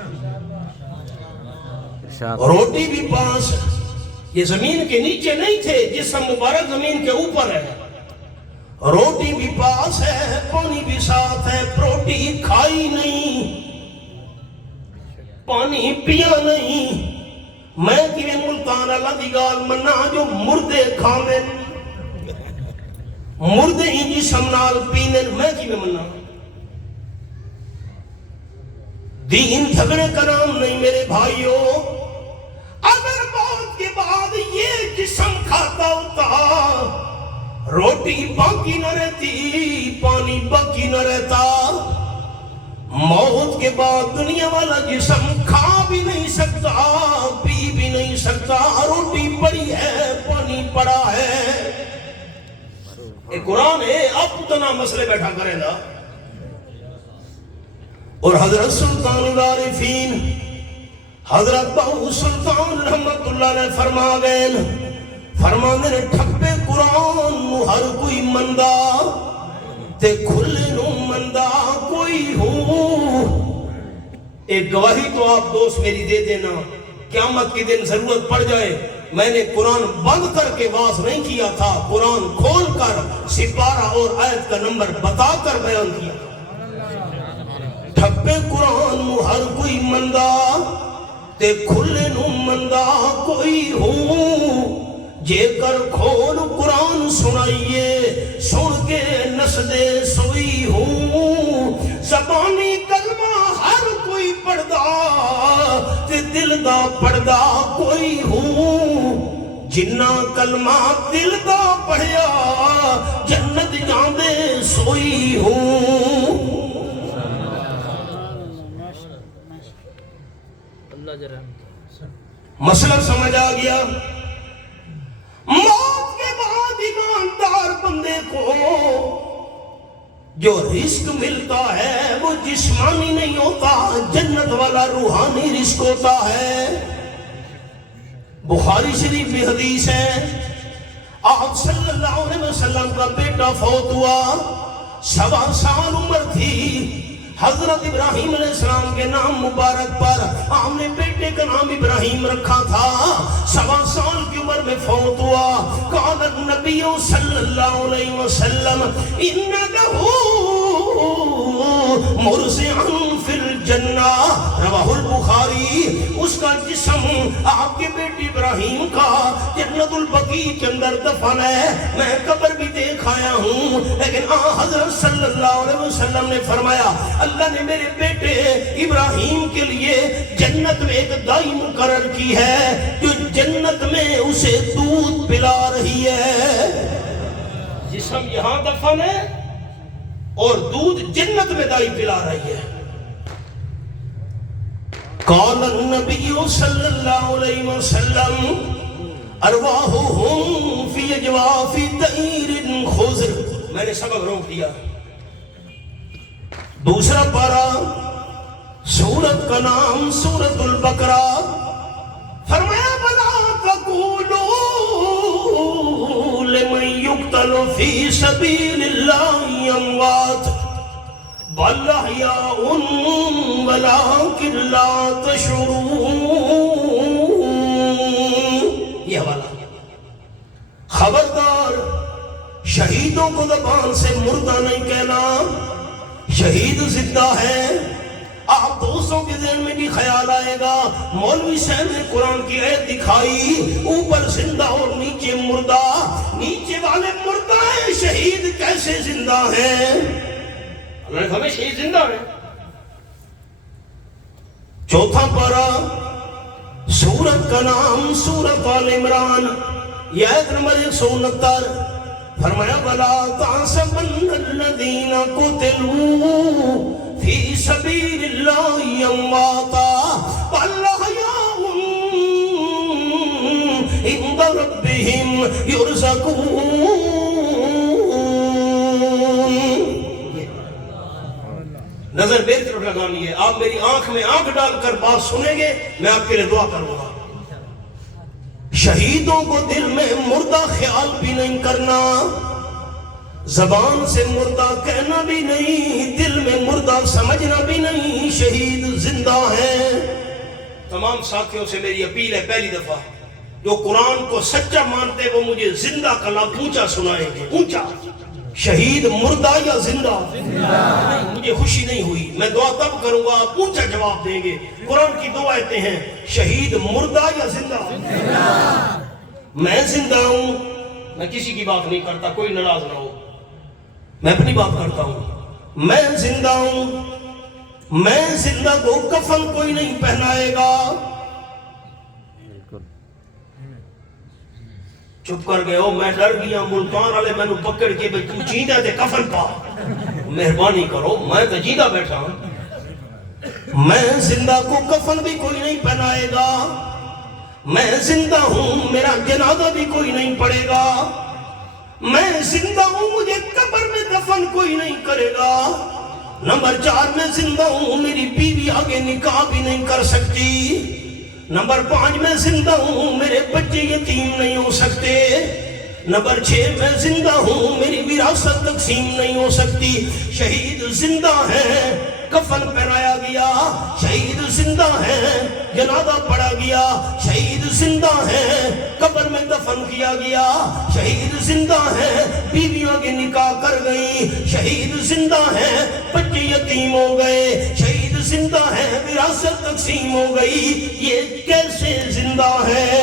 روٹی بھی پاس، یہ زمین کے نیچے نہیں تھے، جسم مبارک زمین کے اوپر ہے، روٹی بھی پاس ہے، پانی بھی ساتھ ہے، روٹی کھائی نہیں، پانی پیا نہیں۔ میں کہ ملتان اللہ دی گال منا جو مردے کھامن، مردے ہی جسم نال پینن، میں کہ منا دین جھگڑے کا نام نہیں میرے بھائیوں۔ اگر موت کے بعد یہ جسم کھاتا ہوتا، روٹی باقی نہ رہتی، پانی باقی نہ رہتا، موت کے بعد دنیا والا جسم کھا بھی نہیں سکتا، پی بھی نہیں سکتا، روٹی پڑی ہے، پانی پڑا ہے۔ ایک قرآن ہے، اب اتنا مسئلے بیٹھا کریں گا۔ اور حضرت سلطان العارفین حضرت بہو سلطان رحمت اللہ نے فرما گئے، فرما میرے ٹھپے قرآن نو ہر کوئی مندہ تے کھلے نو مندہ کوئی ہو ایک گواہی تو آپ دوست میری دے دینا، قیامت کے دن ضرورت پڑ جائے، میں نے قرآن بند کر کے واز نہیں کیا تھا، قرآن کھول کر سپارہ اور آیت کا نمبر بتا کر بیان کیا تھا۔ ٹھپے قرآن نو ہر کوئی مندہ تے کھلے نو مندہ کوئی ہوں، جے کر کھول قرآن سنائیے سن کے نسدے سوئی ہوں، زبانی کلمہ ہر کوئی پڑھدا تے دل دا پڑھدا کوئی ہوں، جنہ کلمہ دل دا پڑھیا جنت جاندے سوئی ہوں۔ مسئلہ سمجھ آ گیا؟ موت کے بعد ایماندار بندے کو جو رزق ملتا ہے وہ جسمانی نہیں ہوتا، جنت والا روحانی رزق ہوتا ہے۔ بخاری شریف میں حدیث ہے، آپ صلی اللہ علیہ وسلم کا بیٹا فوت ہوا، 7 سال عمر تھی، حضرت ابراہیم علیہ السلام کے نام مبارک پر آپ نے بیٹے کا نام ابراہیم رکھا تھا، 7 سال کی عمر میں فوت ہوا۔ قال النبی صلی اللہ علیہ وسلم ان لہو مرضعا فی الجنہ، رواہ البخاری۔ اس کا جسم آپ کے بیٹے ابراہیم کا جنت البقیع کے اندر دفن ہے، میں قبر بھی دیکھ آیا ہوں، لیکن حضرت صلی اللہ علیہ وسلم نے فرمایا اللہ نے میرے بیٹے ابراہیم کے لیے جنت میں ایک دائی مقرر کی ہے جو جنت میں اسے دودھ پلا رہی ہے۔ جسم یہاں دفن ہے اور دودھ جنت میں دائی پلا رہی ہے۔ قال النبی صلی اللہ علیہ وسلم ارواحهم فی اجواف طیر خضر۔ میں نے سبق روک دیا۔ دوسرا پارہ، سورت کا نام سورت البقرہ، فرمایا بلا تقولوا لمن يقتل في سبيل الله اموات بل احیاء ولكن لا تشعرون۔ یہ حوالہ، خبردار شہیدوں کو زبان سے مردہ نہیں کہنا، شہید زندہ ہے۔ آپ دوستوں کے ذہن میں بھی خیال آئے گا، مولوی صاحب نے قرآن کی آیت دکھائی، اوپر زندہ اور نیچے مردہ، نیچے والے مردہ ہیں، شہید کیسے زندہ ہیں؟ اللہ نے ہمیں شہید زندہ ہیں۔ چوتھا پارہ، سورت کا نام سورت آل عمران، یہ آیت نمبر 169، فرمایا بلا تحسبن الذین قتلوا فی سبیل اللہ امواتا بل احیاء عند ربہم یرزقون۔ نظر میری طرف لگانی ہے، آپ میری آنکھ میں آنکھ ڈال کر بات سنیں گے، میں آپ کے لیے دعا کروں گا۔ شہیدوں کو دل میں مردہ خیال بھی نہیں کرنا، زبان سے مردہ کہنا بھی نہیں، دل میں مردہ سمجھنا بھی نہیں، شہید زندہ ہے۔ تمام ساتھیوں سے میری اپیل ہے، پہلی دفعہ جو قرآن کو سچا مانتے وہ مجھے زندہ کا لفظ اونچا سنائیں گے، اونچا۔ شہید مردہ یا زندہ؟ مجھے خوشی نہیں ہوئی، میں دعا تب کروں گا آپ اونچا جواب دیں گے۔ قرآن کی دو آیتیں ہیں، شہید مردہ یا زندہ؟ میں زندہ ہوں، میں کسی کی بات نہیں کرتا، کوئی ناراض نہ ہو، میں اپنی بات کرتا ہوں۔ میں زندہ ہوں، میں زندہ کو کفن کوئی نہیں پہنائے گا۔ چپ کر گئے ہو، میں ڈر گیا، ملتان والے میں نے پکڑ کے بھئی تو جیندہ تے کفن پا، مہربانی کرو، میں تو جیندہ بیٹھا ہوں۔ میں زندہ کو کفن بھی کوئی نہیں پہنائے گا، میں زندہ ہوں، میرا جنازہ بھی کوئی نہیں پڑے گا، میں زندہ ہوں، مجھے قبر میں دفن کوئی نہیں کرے گا۔ نمبر 4، میں زندہ ہوں، میری بیوی آگے نکاح بھی نہیں کر سکتی۔ نمبر 5، میں زندہ ہوں، میرے بچے یتیم نہیں ہو سکتے۔ نمبر 6، میں زندہ ہوں، میری وراثت تقسیم نہیں ہو سکتی۔ شہید زندہ ہے، کفن پہنایا گیا، شہید زندہ ہیں جنازہ پڑھا گیا، شہید زندہ ہیں قبر میں دفن کیا گیا، شہید زندہ ہیں بیویوں کے نکاح کر گئی، شہید زندہ ہیں بچے یتیم ہو گئے، شہید زندہ ہیں وراثت تقسیم ہو گئی، یہ کیسے زندہ ہے؟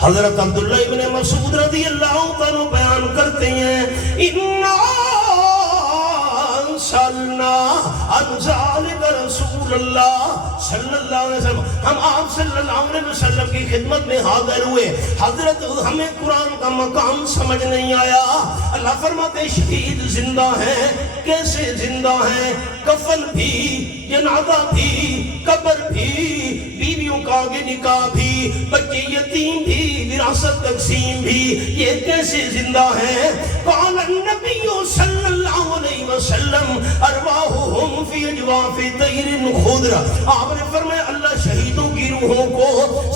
حضرت عبداللہ ابن مسعود رضی اللہ عنہ بیان کرتے ہیں سالنا عن ذالک رسول اللہ صلی اللہ علیہ وسلم، ہم آپ صلی اللہ علیہ وسلم کی خدمت میں حاضر ہوئے، حضرت ہمیں قرآن کا مقام سمجھ نہیں آیا، اللہ فرماتے شہید زندہ ہیں، کیسے زندہ ہیں؟ کفن بھی، جنازہ بھی، قبر بھی، بیویوں کا آگے نکاح بھی، بچے یتیم بھی، وراثت تقسیم بھی، یہ کیسے زندہ ہیں؟ قال النبی صلی اللہ علیہ وسلم ارواحهم فی اجواف طیر خضر، آپ نے فرمایا اللہ شہیدوں کی روحوں کو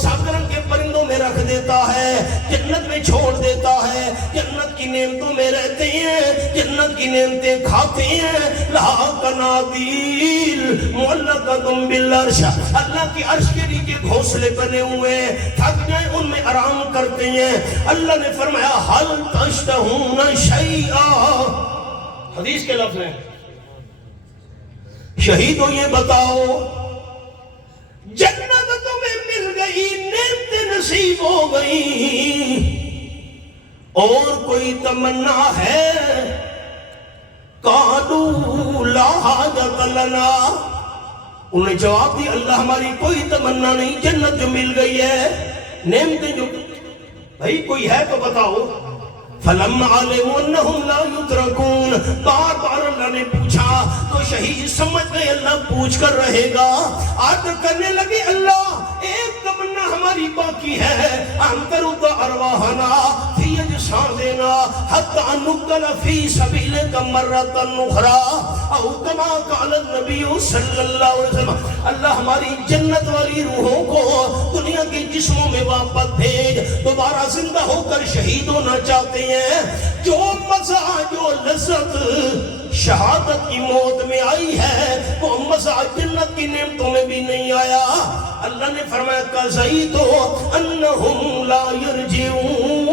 سبز رنگ کے پرندوں میں رکھ دیتا ہے، جنت میں چھوڑ دیتا ہے، جنت کی نعمتوں میں رہتے ہیں، جنت کی نعمتیں کھاتے ہیں، لہا قنادیل معلقۃ بالعرش، اللہ کی عرش کے نیچے گھونسلے بنے ہوئے ہیں، تھک جائیں ان میں آرام کرتے ہیں۔ اللہ نے فرمایا حل تشتہون شیئا، حدیث کے لفظ ہیں شہیدوں یہ بتاؤ جنت تمہیں مل گئی، نعمتیں نصیب ہو گئی، اور کوئی تمنا ہے؟ قالوا لا حاجۃ لنا، انہوں نے جواب دیا اللہ ہماری کوئی تمنا نہیں، جنت جو مل گئی ہے، نعمتیں جو، بھائی کوئی ہے تو بتاؤ۔ فَلَمَّا عَلِمُوا أَنَّهُمْ لَا يُتْرَكُونَ، بار بار اللہ نے پوچھا تو شہید سمجھ گئے اللہ پوچھ کر رہے گا، عرض کرنے لگے اللہ ایک تمنا ہماری باقی ہے، أَن تَرُدَّ أَرْوَاحَنَا فِي أَجْسَادِنَا حَتَّى نُقْتَلَ فِي سَبِيلِكَ مَرَّةً أُخْرَىٰ أَوْ كَمَا قَالَ النَّبِيُّ صلی اللہ علیہ وسلم، اللہ ہماری جنت والی روحوں کو دنیا کے جسموں میں واپس بھیج، دوبارہ زندہ ہو کر شہید ہونا چاہتے ہیں، جو مزہ جو لذت شہادت کی موت میں آئی ہے وہ مزہ جنت کی نعمتوں میں بھی نہیں آیا۔ اللہ نے فرمایا قَضَيْتُ أَنَّهُمْ لَا يَرْجِعُونَ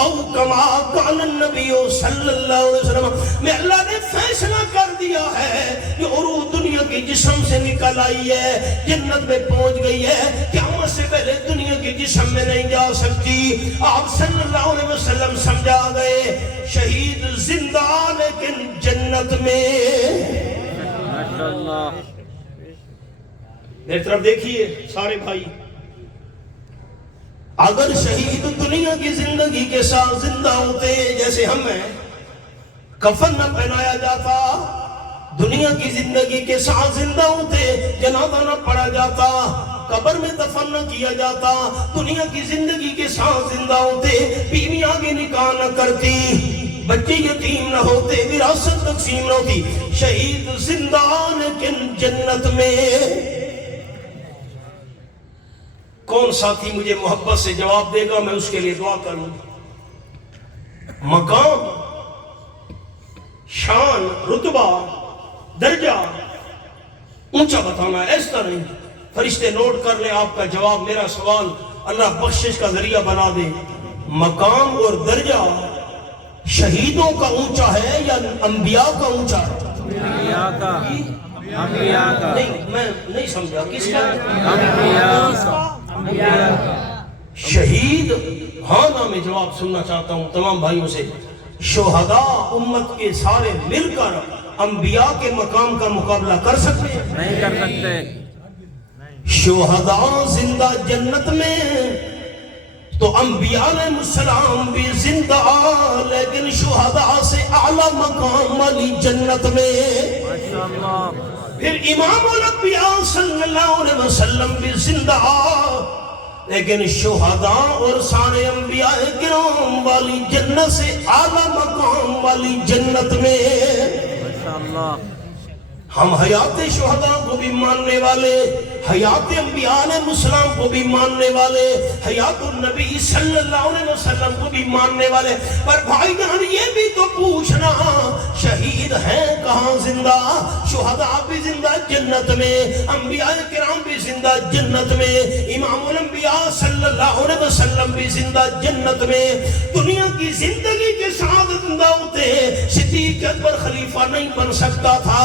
او کما قال النبی صلی اللہ علیہ وسلم، میں اللہ نے فیصلہ کر دیا ہے کہ روح دنیا کی جسم سے نکل آئی ہے، جنت میں پہنچ گئی ہے، قیامت سے پہلے دنیا کی جسم میں نہیں جا سکتی۔ آپ صلی اللہ علیہ وسلم سمجھا گئے شہید زندہ لیکن جنت میں۔ ماشاءاللہ، میری طرف دیکھیے سارے بھائی، اگر شہید دنیا کی زندگی کے ساتھ زندہ ہوتے جیسے ہم ہیں، کفن نہ پہنایا جاتا، دنیا کی زندگی کے ساتھ زندہ ہوتے، جنازہ نہ پڑھا جاتا، قبر میں دفن نہ کیا جاتا، دنیا کی زندگی کے ساتھ زندہ ہوتے، بیویاں آگے نکاح نہ کرتی، بچے یتیم نہ ہوتے، وراثت تقسیم نہ ہوتی، شہید زندہ لیکن جنت میں۔ کون ساتھی مجھے محبت سے جواب دے گا، میں اس کے لیے دعا کروں۔ مقام، شان، رتبہ، درجہ اونچا بتانا ہے، ایسا نہیں۔ فرشتے نوٹ کر لیں آپ کا جواب، میرا سوال اللہ بخشش کا ذریعہ بنا دے۔ مقام اور درجہ شہیدوں کا اونچا ہے یا انبیاء کا اونچا ہے؟ انبیاء کا، انبیاء کا نہیں، میں نہیں سمجھا، کس کا؟ انبیاء کا۔ شہید، ہاں نا میں جواب سننا چاہتا ہوں تمام بھائیوں سے۔ شہداء امت کے سارے مل کر انبیاء کے مقام کا مقابلہ کر سکتے ہیں؟ نہیں کر سکتے۔ شہداء زندہ جنت میں تو انبیاء علیہ السلام بھی زندہ، لیکن شہداء سے اعلیٰ مقام والی جنت میں۔ پھر امام الانبیاء صلی اللہ علیہ وسلم بھی زندہ، لیکن شہداء اور سارے انبیاء کرام والی جنت سے اعلیٰ مقام والی جنت میں۔ ہم حیات شہداء کو بھی ماننے والے، حیات انبیاء علیہ السلام کو بھی ماننے والے، حیات النبی صلی اللہ علیہ وسلم کو بھی ماننے والے، پر بھائی جان یہ بھی تو پوچھنا شہید ہیں کہاں زندہ؟ شہداء بھی زندہ جنت میں، انبیاء کرام بھی زندہ جنت میں، امام الانبیاء صلی اللہ علیہ وسلم بھی زندہ جنت میں۔ دنیا کی زندگی کے ساتھ زندہ ہوتے صدیق اکبر خلیفہ نہیں بن سکتا تھا،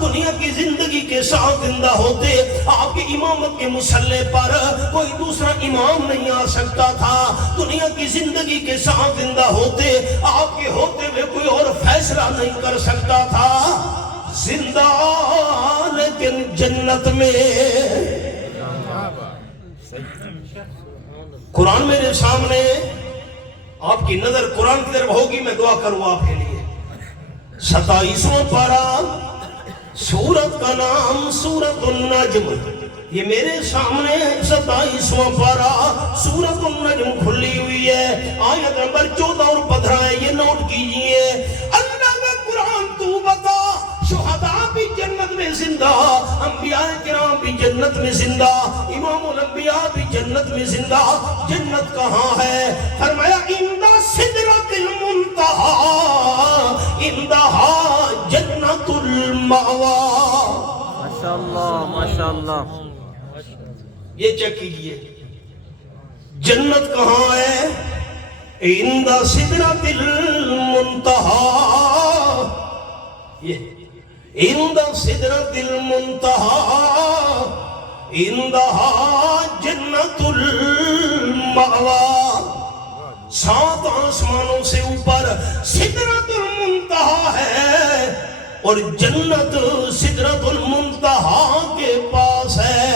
دنیا کی زندگی کے ساتھ زندہ ہوتے آپ کی امامت کے مصلی پر کوئی دوسرا امام نہیں آ سکتا تھا، دنیا کی زندگی کے ساتھ زندہ ہوتے آپ کے ہوتے ہوئے کوئی اور فیصلہ نہیں کر سکتا تھا، زندہ لیکن جنت میں۔ قرآن میرے سامنے، آپ کی نظر قرآن کی طرف ہوگی، میں دعا کروں آپ کے لیے۔ 27واں پارہ، سورت کا نام سورت النجم، یہ میرے سامنے 27واں پارہ سورت النجم کھلی ہوئی ہے، آیت نمبر 14 اور 15 ہے، یہ نوٹ کیجئے۔ اللہ کا قرآن تو بتا، شہداء بھی جنت میں زندہ، انبیاء کرام بھی جنت میں زندہ، امام الانبیاء بھی جنت میں زندہ، جنت کہاں ہے؟ فرمایا عند سدرۃ المنتہی، عندہا جنت المأوی۔ ماشاءاللہ ماشاءاللہ، یہ چیک کیجئے، جنت کہاں ہے؟ عند سدرۃ المنتہی، یہ عند سدرۃ المنتہی، عندہا جنت المأوی۔ 7 آسمانوں سے اوپر سدرۃ المنتہی ہے اور جنت سدرۃ المنتہی کے پاس ہے۔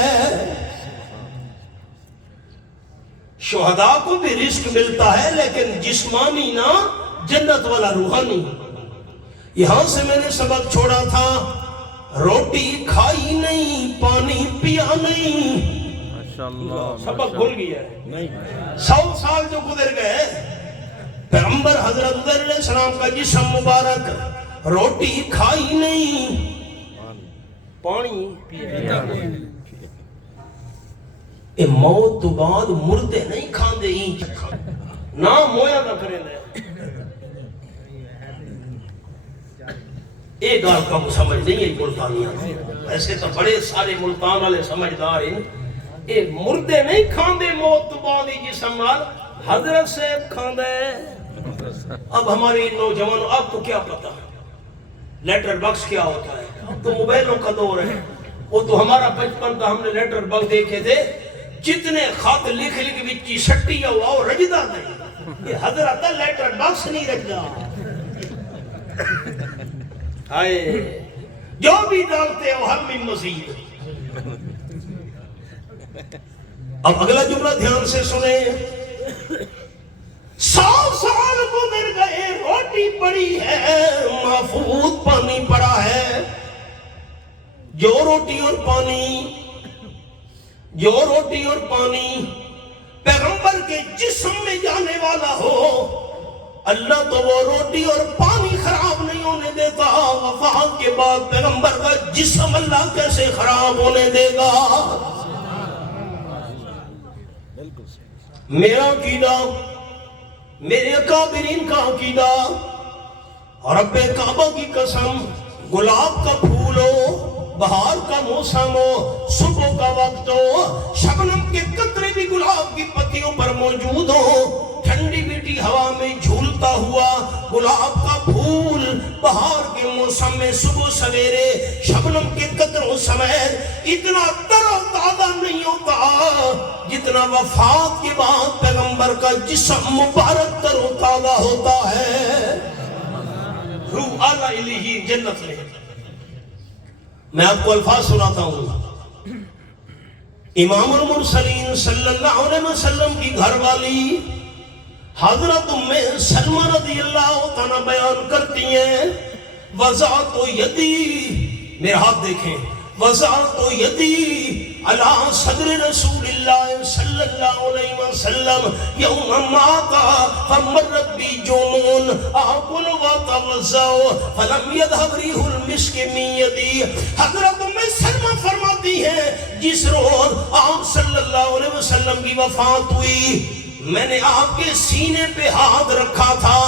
شہداء کو بھی رزق ملتا ہے لیکن جسمانی نہ، جنت والا روحانی۔ یہاں سے میں نے سبق چھوڑا تھا، روٹی کھائی نہیں، پانی پیا نہیں، سبق بھول گیا ہے۔ 100 سال جو گزر گئے، پیغمبر حضرت عزیر علیہ السلام کا جسم مبارک روٹی کھائی نہیں، پانی پیا نہیں۔ اے موت تو بعد مردے نہیں کھاندے ہی چکھا، نہ مویا نہ کرے لے۔ ایک گال کا سمجھ نہیں ہے ملتانیاں، ایسے تو بڑے سارے ملتان والے سمجھدار ہیں۔ اے مردے نہیں کھاندے موت تو بعد ہی جسم نال، حضرت سے کھاندے۔ اب ہماری نوجوانوں، آپ کو کیا پتا لیٹر باکس کیا ہوتا ہے؟ اب تو موبائلوں کا دور ہے، وہ تو ہمارا بچپن تھا، ہم نے لیٹر باکس دیکھے تھے، جتنے خط لکھ لکھ وچی شٹی ہوا وہ رجدہ نہیں، یہ حضرت لیٹر باکس نہیں رجدہ۔ آئے جو بھی ڈالتے ہو ہم میں مزید۔ اب اگلا جملہ دھیان سے سنیں، 100 سال گزر گئے، روٹی پڑی ہے، محفوظ پانی پڑا ہے۔ جو روٹی اور پانی، جو روٹی اور پانی پیغمبر کے جسم میں جانے والا ہو، اللہ تو وہ روٹی اور پانی خراب نہیں ہونے دیتا، وفات کے بعد پیغمبر کا جسم اللہ کیسے خراب ہونے دے گا؟ میرا عقیدہ، میرے اکابرین کا عقیدہ، رب کعبہ کی قسم، گلاب کا پھول ہو، بہار کا موسم ہو، صبح کا وقت ہو، شبنم کے قطرے بھی گلاب کی پتیوں پر موجود ہو، ٹھنڈی میٹھی ہوا میں جھولتا ہوا گلاب کا پھول، بہار کے موسم میں صبح سویرے شبنم کے قطروں سمیت اتنا تر و تازہ نہیں ہوتا جتنا وفات کے بعد پیغمبر کا جسم مبارک تر و تازہ ہوتا ہے۔ روح اعلیٰ الہی جنت میں۔ میں آپ کو الفاظ سناتا ہوں۔ امام المرسلین صلی اللہ علیہ وسلم کی گھر والی حضرت ام سلمہ رضی اللہ تعالیٰ بیان کرتی ہیں، وضعت یدی، میرے ہاتھ دیکھیں، وضعت یدی علی صدر رسول اللہ صلی اللہ علیہ وسلم یوم ماتا فمرت بی جمون آکل وتوزع فلم یذهب ریح المسک من یدی۔ حضرت ام سلمہ فرماتی فرماتی ہیں جس روز آپ صلی اللہ علیہ وسلم کی وفات ہوئی میں نے آپ کے سینے پہ ہاتھ رکھا تھا.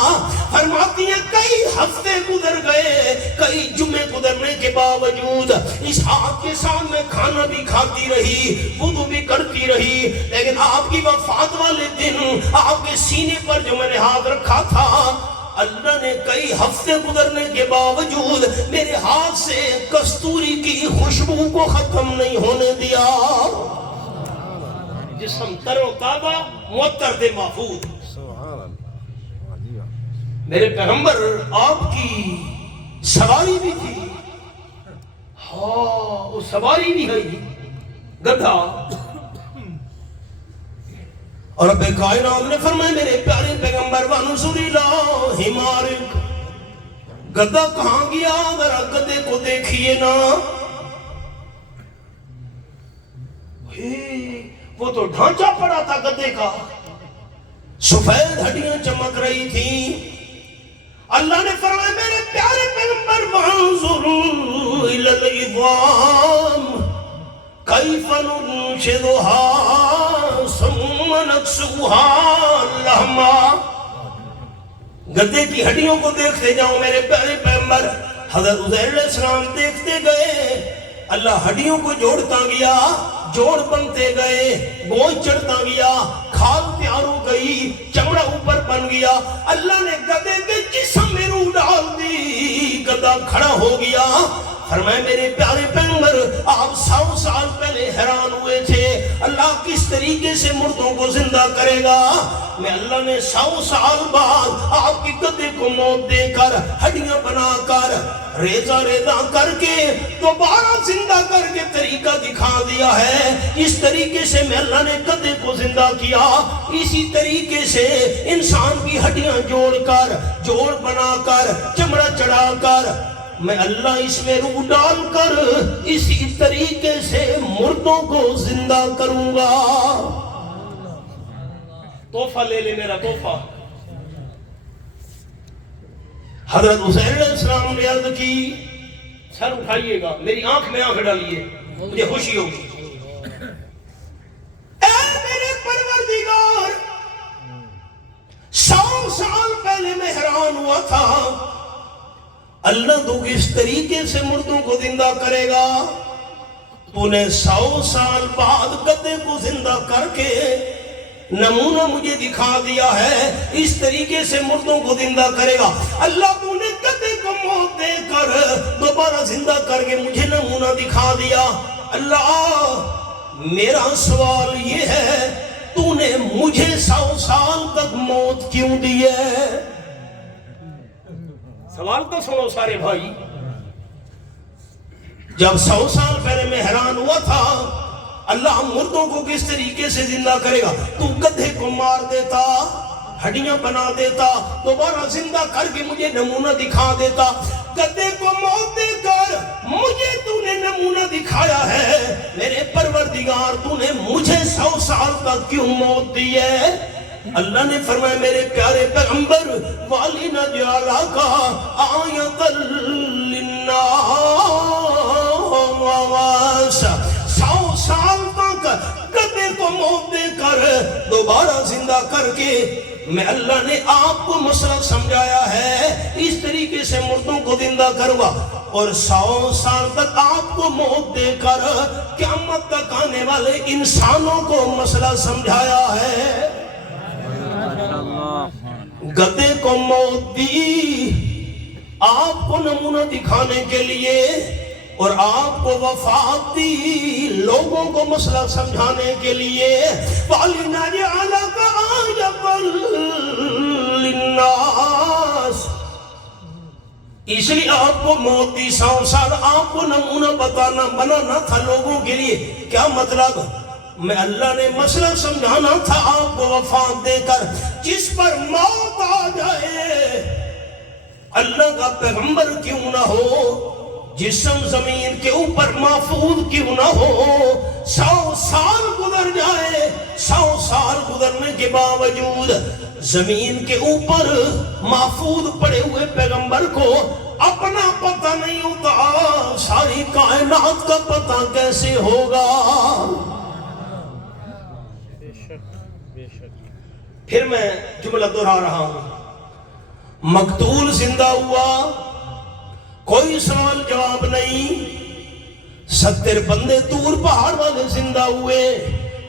فرماتی ہیں کئی ہفتے گزر گئے, کئی جمعے گزرنے کے باوجود اس ہاتھ کے ساتھ میں کھانا بھی کھاتی رہی, وضو بھی کرتی رہی, لیکن آپ کی وفات والے دن آپ کے سینے پر جو میں نے ہاتھ رکھا تھا, اللہ نے کئی ہفتے گزرنے کے باوجود میرے ہاتھ سے کستوری کی خوشبو کو ختم نہیں ہونے دیا. جسم تر و تازہ, معطر دے محفوظ. میرے پیغمبر آپ کی سواری بھی تھی, ہاں وہ سواری بھی ہے گدھا, اور رب کائنات نے فرمایا میرے پیارے پیغمبر وَانْظُرْ إِلَىٰ حِمَارِكَ, گدھا کہاں گیا, ذرا گدھے کو دیکھیے نا. وہ تو ڈھانچہ پڑا تھا گدھے کا, سفید ہڈیاں چمک رہی تھیں. اللہ نے فرمایا میرے پیارے پیغمبر وَانْظُرْ إِلَى الْعِظَامِ كَيْفَ نُنشِزُهَا ثُمَّ نَكْسُوهَا لَحْمًا. گدھے کی ہڈیوں کو دیکھتے جاؤ میرے پیارے پیغمبر. حضرت عزیر علیہ السلام دیکھتے گئے, اللہ ہڈیوں کو جوڑتا گیا, جوڑ بنتے گئے, گوشت چڑھتا گیا, کھال تیار ہو گئی, چمڑا اوپر بن گیا. اللہ نے گدھے کے جسم میں روح ڈال دی, گدھا کھڑا ہو گیا. فرمایا میرے پیارے پیغمبر آپ 100 سال پہلے حیران ہوئے تھے اللہ کس طریقے سے مردوں کو زندہ کرے گا. میں اللہ نے 100 سال بعد آپ کی گدھے کو موت دے کر, ہڈیاں بنا کر, ریزہ ریزہ کر کے دوبارہ زندہ کر کے طریقہ دکھا دیا ہے. اس طریقے سے میں اللہ نے گدھے کو زندہ کیا, اسی طریقے سے انسان کی ہڈیاں جوڑ کر, جوڑ بنا کر, چمڑا چڑھا کر, میں اللہ اس میں روح ڈال کر اسی طریقے سے مردوں کو زندہ کروں گا. تحفہ لے لے میرا تحفہ. حضرت حسین علیہ السلام نے عرض کی سر اٹھائیے گا, میری آنکھ میں آنکھ ڈالیے, مجھے خوشی ہوگی. اے میرے پروردگار 100 سال پہلے میں حیران ہوا تھا اللہ تو کس طریقے سے مردوں کو زندہ کرے گا. تو نے 100 سال بعد گدھے کو زندہ کر کے نمونہ مجھے دکھا دیا ہے, اس طریقے سے مردوں کو زندہ کرے گا. اللہ تو نے گدھے کو موت دے کر دوبارہ زندہ کر کے مجھے نمونہ دکھا دیا. اللہ میرا سوال یہ ہے تو نے مجھے 100 سال تک موت کیوں دی ہے؟ سوال تو سنو سارے بھائی. جب 100 سال پہلے میں حیران ہوا تھا اللہ مردوں کو کس طریقے سے زندہ کرے گا, تو گدھے کو مار دیتا, ہڈیاں بنا دیتا, دوبارہ زندہ کر کے مجھے نمونہ دکھا دیتا. گدھے کو موت دے کر مجھے تو نے نمونہ دکھایا ہے, میرے پروردگار تو نے مجھے 100 سال تک کیوں موت دی ہے؟ اللہ نے فرمایا میرے پیارے پیغمبر وَلِنَجْعَلَكَ آیَةً لِلنَّاسِ. 100 سال تک گدھے کو موت دے کر دوبارہ زندہ کر کے میں اللہ نے آپ کو مسئلہ سمجھایا ہے, اس طریقے سے مردوں کو زندہ کروں گا. اور 100 سال تک آپ کو موت دے کر قیامت تک آنے والے انسانوں کو مسئلہ سمجھایا ہے. گدھے کو موت دی آپ کو نمونہ دکھانے کے لیے, اور آپ کو وفات دی لوگوں کو مسئلہ سمجھانے کے لیے. وَلِنَجْعَلَكَ آیَةً لِلنَّاسِ, اس لیے آپ کو موت دی 100 سال آپ کو نمونہ بنانا تھا لوگوں کے لیے. کیا مطلب؟ میں اللہ نے مسئلہ سمجھانا تھا آپ کو وفات دے کر. جس پر موت آ جائے اللہ کا پیغمبر کیوں نہ ہو, جسم زمین کے اوپر محفوظ کیوں نہ ہو, 100 سال گزر جائے, 100 سال گزرنے کے باوجود زمین کے اوپر محفوظ پڑے ہوئے پیغمبر کو اپنا پتہ نہیں ہوتا, ساری کائنات کا پتہ کیسے ہوگا؟ پھر میں جملہ دہرا رہا ہوں، مقتول زندہ ہوا، کوئی سوال جواب نہیں۔ 70 بندے طور پہاڑ والے زندہ ہوئے،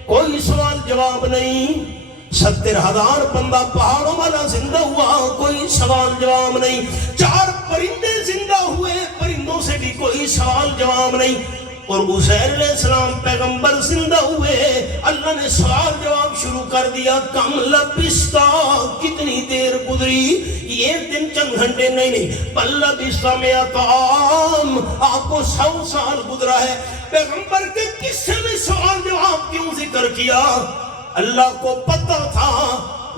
کوئی سوال جواب نہیں۔ 70,000 بندہ پہاڑوں والا زندہ ہوا، کوئی سوال جواب نہیں۔ 4 پرندے زندہ ہوئے، پرندوں سے بھی کوئی سوال جواب نہیں۔ اور عزیر علیہ السلام پیغمبر زندہ ہوئے، اللہ نے سوال جواب شروع کر دیا، کم لبستا، کتنی دیر گزری؟ یہ دن چند گھنٹے نہیں، بل لبستا مئات عام، آپ کو 100 سال گزرا ہے۔ پیغمبر کے قصے میں سوال جواب کیوں ذکر کیا؟ اللہ کو پتہ تھا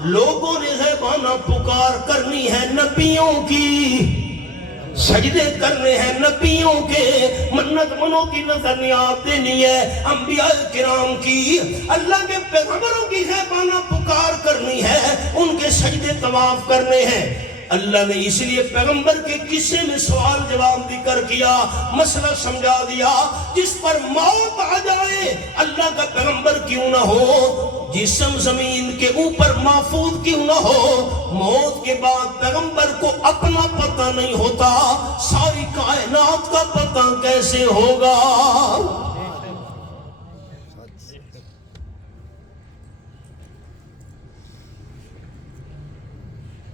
لوگوں نے غیبانہ پکار کرنی ہے نبیوں کی، سجدے کرنے ہیں نبیوں کے، منت منوں کی نظر نیاب دینی ہے انبیاء کرام کی، اللہ کے پیغمبروں کی غیبانہ پکار کرنی ہے، ان کے سجدے طواف کرنے ہیں۔ اللہ نے اس لیے پیغمبر کے قصے میں سوال جواب ذکر کیا، مسئلہ سمجھا دیا۔ جس پر موت آ جائے اللہ کا پیغمبر کیوں نہ ہو، جسم زمین کے اوپر محفوظ کیوں نہ ہو، موت کے بعد پیغمبر کو اپنا پتہ نہیں ہوتا، ساری کائنات کا پتہ کیسے ہوگا؟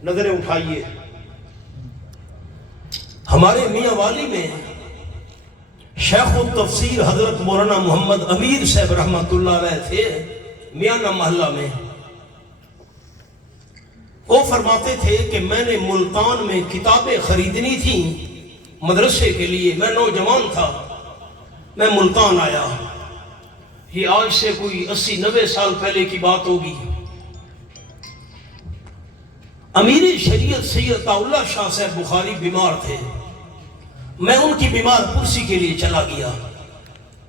نظریں اٹھائیے، ہمارے میاں والی میں شیخ التفسیر حضرت مولانا محمد امیر صاحب رحمت اللہ علیہ تھے، میانہ محلہ میں۔ وہ فرماتے تھے کہ میں نے ملتان میں کتابیں خریدنی تھیں مدرسے کے لیے، میں نوجوان تھا، میں ملتان آیا، یہ آج سے کوئی 80-90 سال پہلے کی بات ہوگی۔ امیر شریعت سید عطا اللہ شاہ صاحب بخاری بیمار تھے، میں ان کی بیمار پرسی کے لیے چلا گیا۔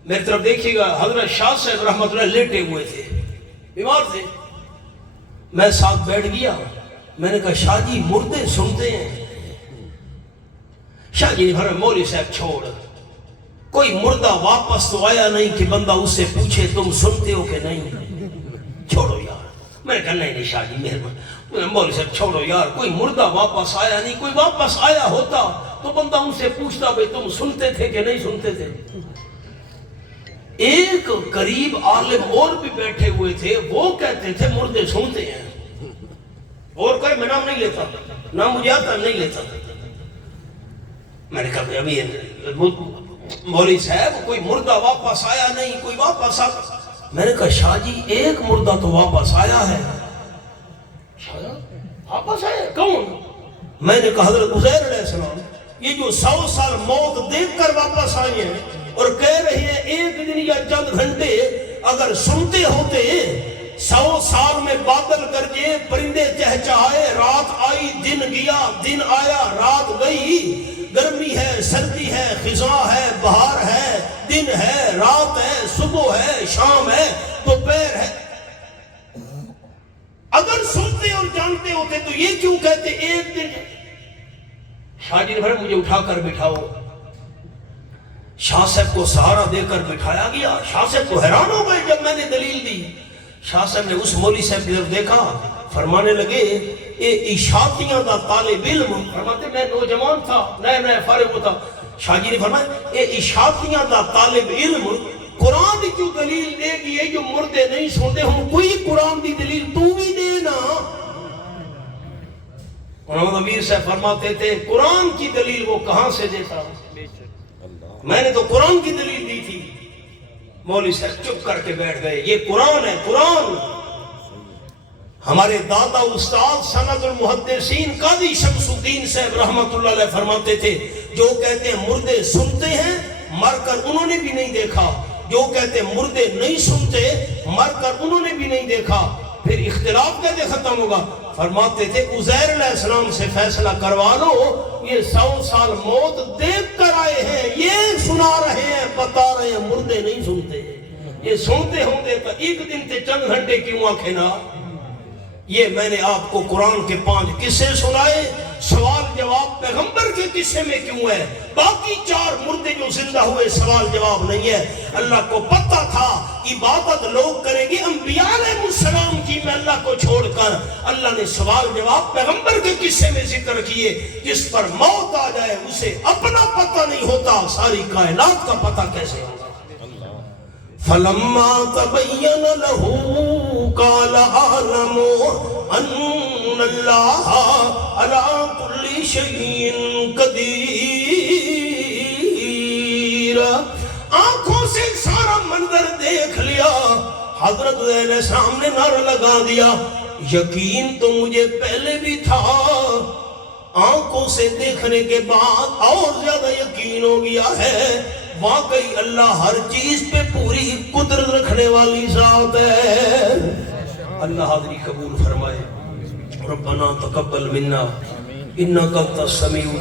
میری طرف دیکھیے گا، حضرت شاہ صاحب رحمت اللہ لیٹے ہوئے تھے، بیمار تھے، میں ساتھ بیٹھ گیا۔ میں نے کہا شاہ جی مردے سنتے ہیں؟ شاہ جی نے فرمایا مولوی صاحب چھوڑ، کوئی مردہ واپس تو آیا نہیں کہ بندہ اس سے پوچھے تم سنتے ہو کہ نہیں، چھوڑو یار۔ میں نے کہا نہیں شاہ جی مہربانی، مولوی صاحب چھوڑو یار، کوئی مردہ واپس آیا نہیں، کوئی واپس آیا ہوتا تو بندہ ان سے پوچھتا بھئی تم سنتے تھے کہ نہیں سنتے تھے۔ ایک قریب عالم اور بھی بیٹھے ہوئے تھے، وہ کہتے تھے مردے سنتے ہیں، اور کوئی میں نام نہیں لیتا، نام مجھے آتا نہیں لیتا۔ میں نے کہا ابھی مولوی صاحب کوئی مردہ واپس آیا نہیں، کوئی واپس آتا۔ میں نے کہا شاہ جی ایک مردہ تو واپس آیا ہے۔ واپس آئے کون؟ میں نے کہا حضرت عزیر علیہ السلام، یہ جو 100 سال موت دیکھ کر واپس آئے ہیں اور کہہ رہے ہیں ایک دن یا چند گھنٹے، اگر سنتے ہوتے 100 سال میں بادل گرجے، پرندے چہچہائے، رات آئی دن گیا، دن آیا رات گئی، گرمی ہے سردی ہے خزاں ہے بہار ہے، دن ہے رات ہے، صبح ہے شام ہے، دوپہر ہے، اگر سنتے اور جانتے ہوتے تو یہ کیوں کہتے ایک دن؟ شاہ جی نے بھائی مجھے اٹھا کر بٹھاؤ۔ شاہ صاحب کو سہارا دے کر بٹھایا گیا۔ شاہ صاحب کو حیران ہو گئے جب میں نے دلیل دی۔ شاہ صاحب نے اس مولوی صاحب کی طرف دیکھا، فرمانے لگے اے اشاعتیاں دا طالب علم، فرماتے میں نوجوان تھا، نئے فارغ ہوتا۔ شاہ جی نے فرمایا اے اشاعتیاں دا طالب علم قرآن کی کیوں دلیل دے گی؟ یہ جو مردے نہیں سنتے ہم، کوئی قرآن کی دلیل تو بھی دینا۔ محمد امیر صاحب فرماتے تھے قرآن کی دلیل وہ کہاں سے دیتا، میں نے تو قرآن کی دلیل دی تھی۔ مولوی صاحب چپ کر کے بیٹھ گئے، یہ قرآن ہے قرآن۔ ہمارے دادا استاد سند المحدثین قاضی شمس الدین صاحب رحمت اللہ علیہ فرماتے تھے جو کہتے ہیں مردے سنتے ہیں مر کر انہوں نے بھی نہیں دیکھا، جو کہتے ہیں مردے نہیں سنتے مر کر انہوں نے بھی نہیں دیکھا، پھر اختلاف کیسے ختم ہوگا؟ فرماتے تھے عزیر علیہ السلام سے فیصلہ کروا لو، یہ 100 سال موت دیکھ کر آئے ہیں، یہ سنا رہے ہیں بتا رہے ہیں، مردے نہیں سنتے، یہ سنتے ہوں گے تو ایک دن تے چند گھنٹے کیوں آنکھیں نہ۔ یہ میں نے آپ کو قرآن کے 5 قصے سنائے، سوال جواب پیغمبر کے قصے میں کیوں ہے؟ باقی 4 مردے جو تو زندہ ہوئے سوال جواب نہیں ہے. اللہ کو پتہ تھا عبادت لوگ کریں گے انبیاء علیہ السلام کی میں اللہ کو چھوڑ کر. اللہ نے سوال جواب پیغمبر کے قصے میں ذکر کیے. جس پر موت آ جائے اسے اپنا پتہ نہیں ہوتا, ساری کائنات کا پتہ کیسے ہوگا. فَلَمَّا تَبَيَّنَ لَهُ قَالَ أَعْلَمُ أَنَّ اللَّهَ عَلَىٰ كُلِّ شَيْءٍ قَدِيرٌ. آنکھوں سے سارا منظر دیکھ لیا. حضرت علیہ السلام نے نعرہ لگا دیا, یقین تو مجھے پہلے بھی تھا, آنکھوں سے دیکھنے کے بعد اور زیادہ یقین ہو گیا ہے. واقعی اللہ ہر چیز پہ پوری قدرت رکھنے والی ذات ہے. اللہ حاضری قبول فرمائے. ربنا تقبل منا انک انت السمیع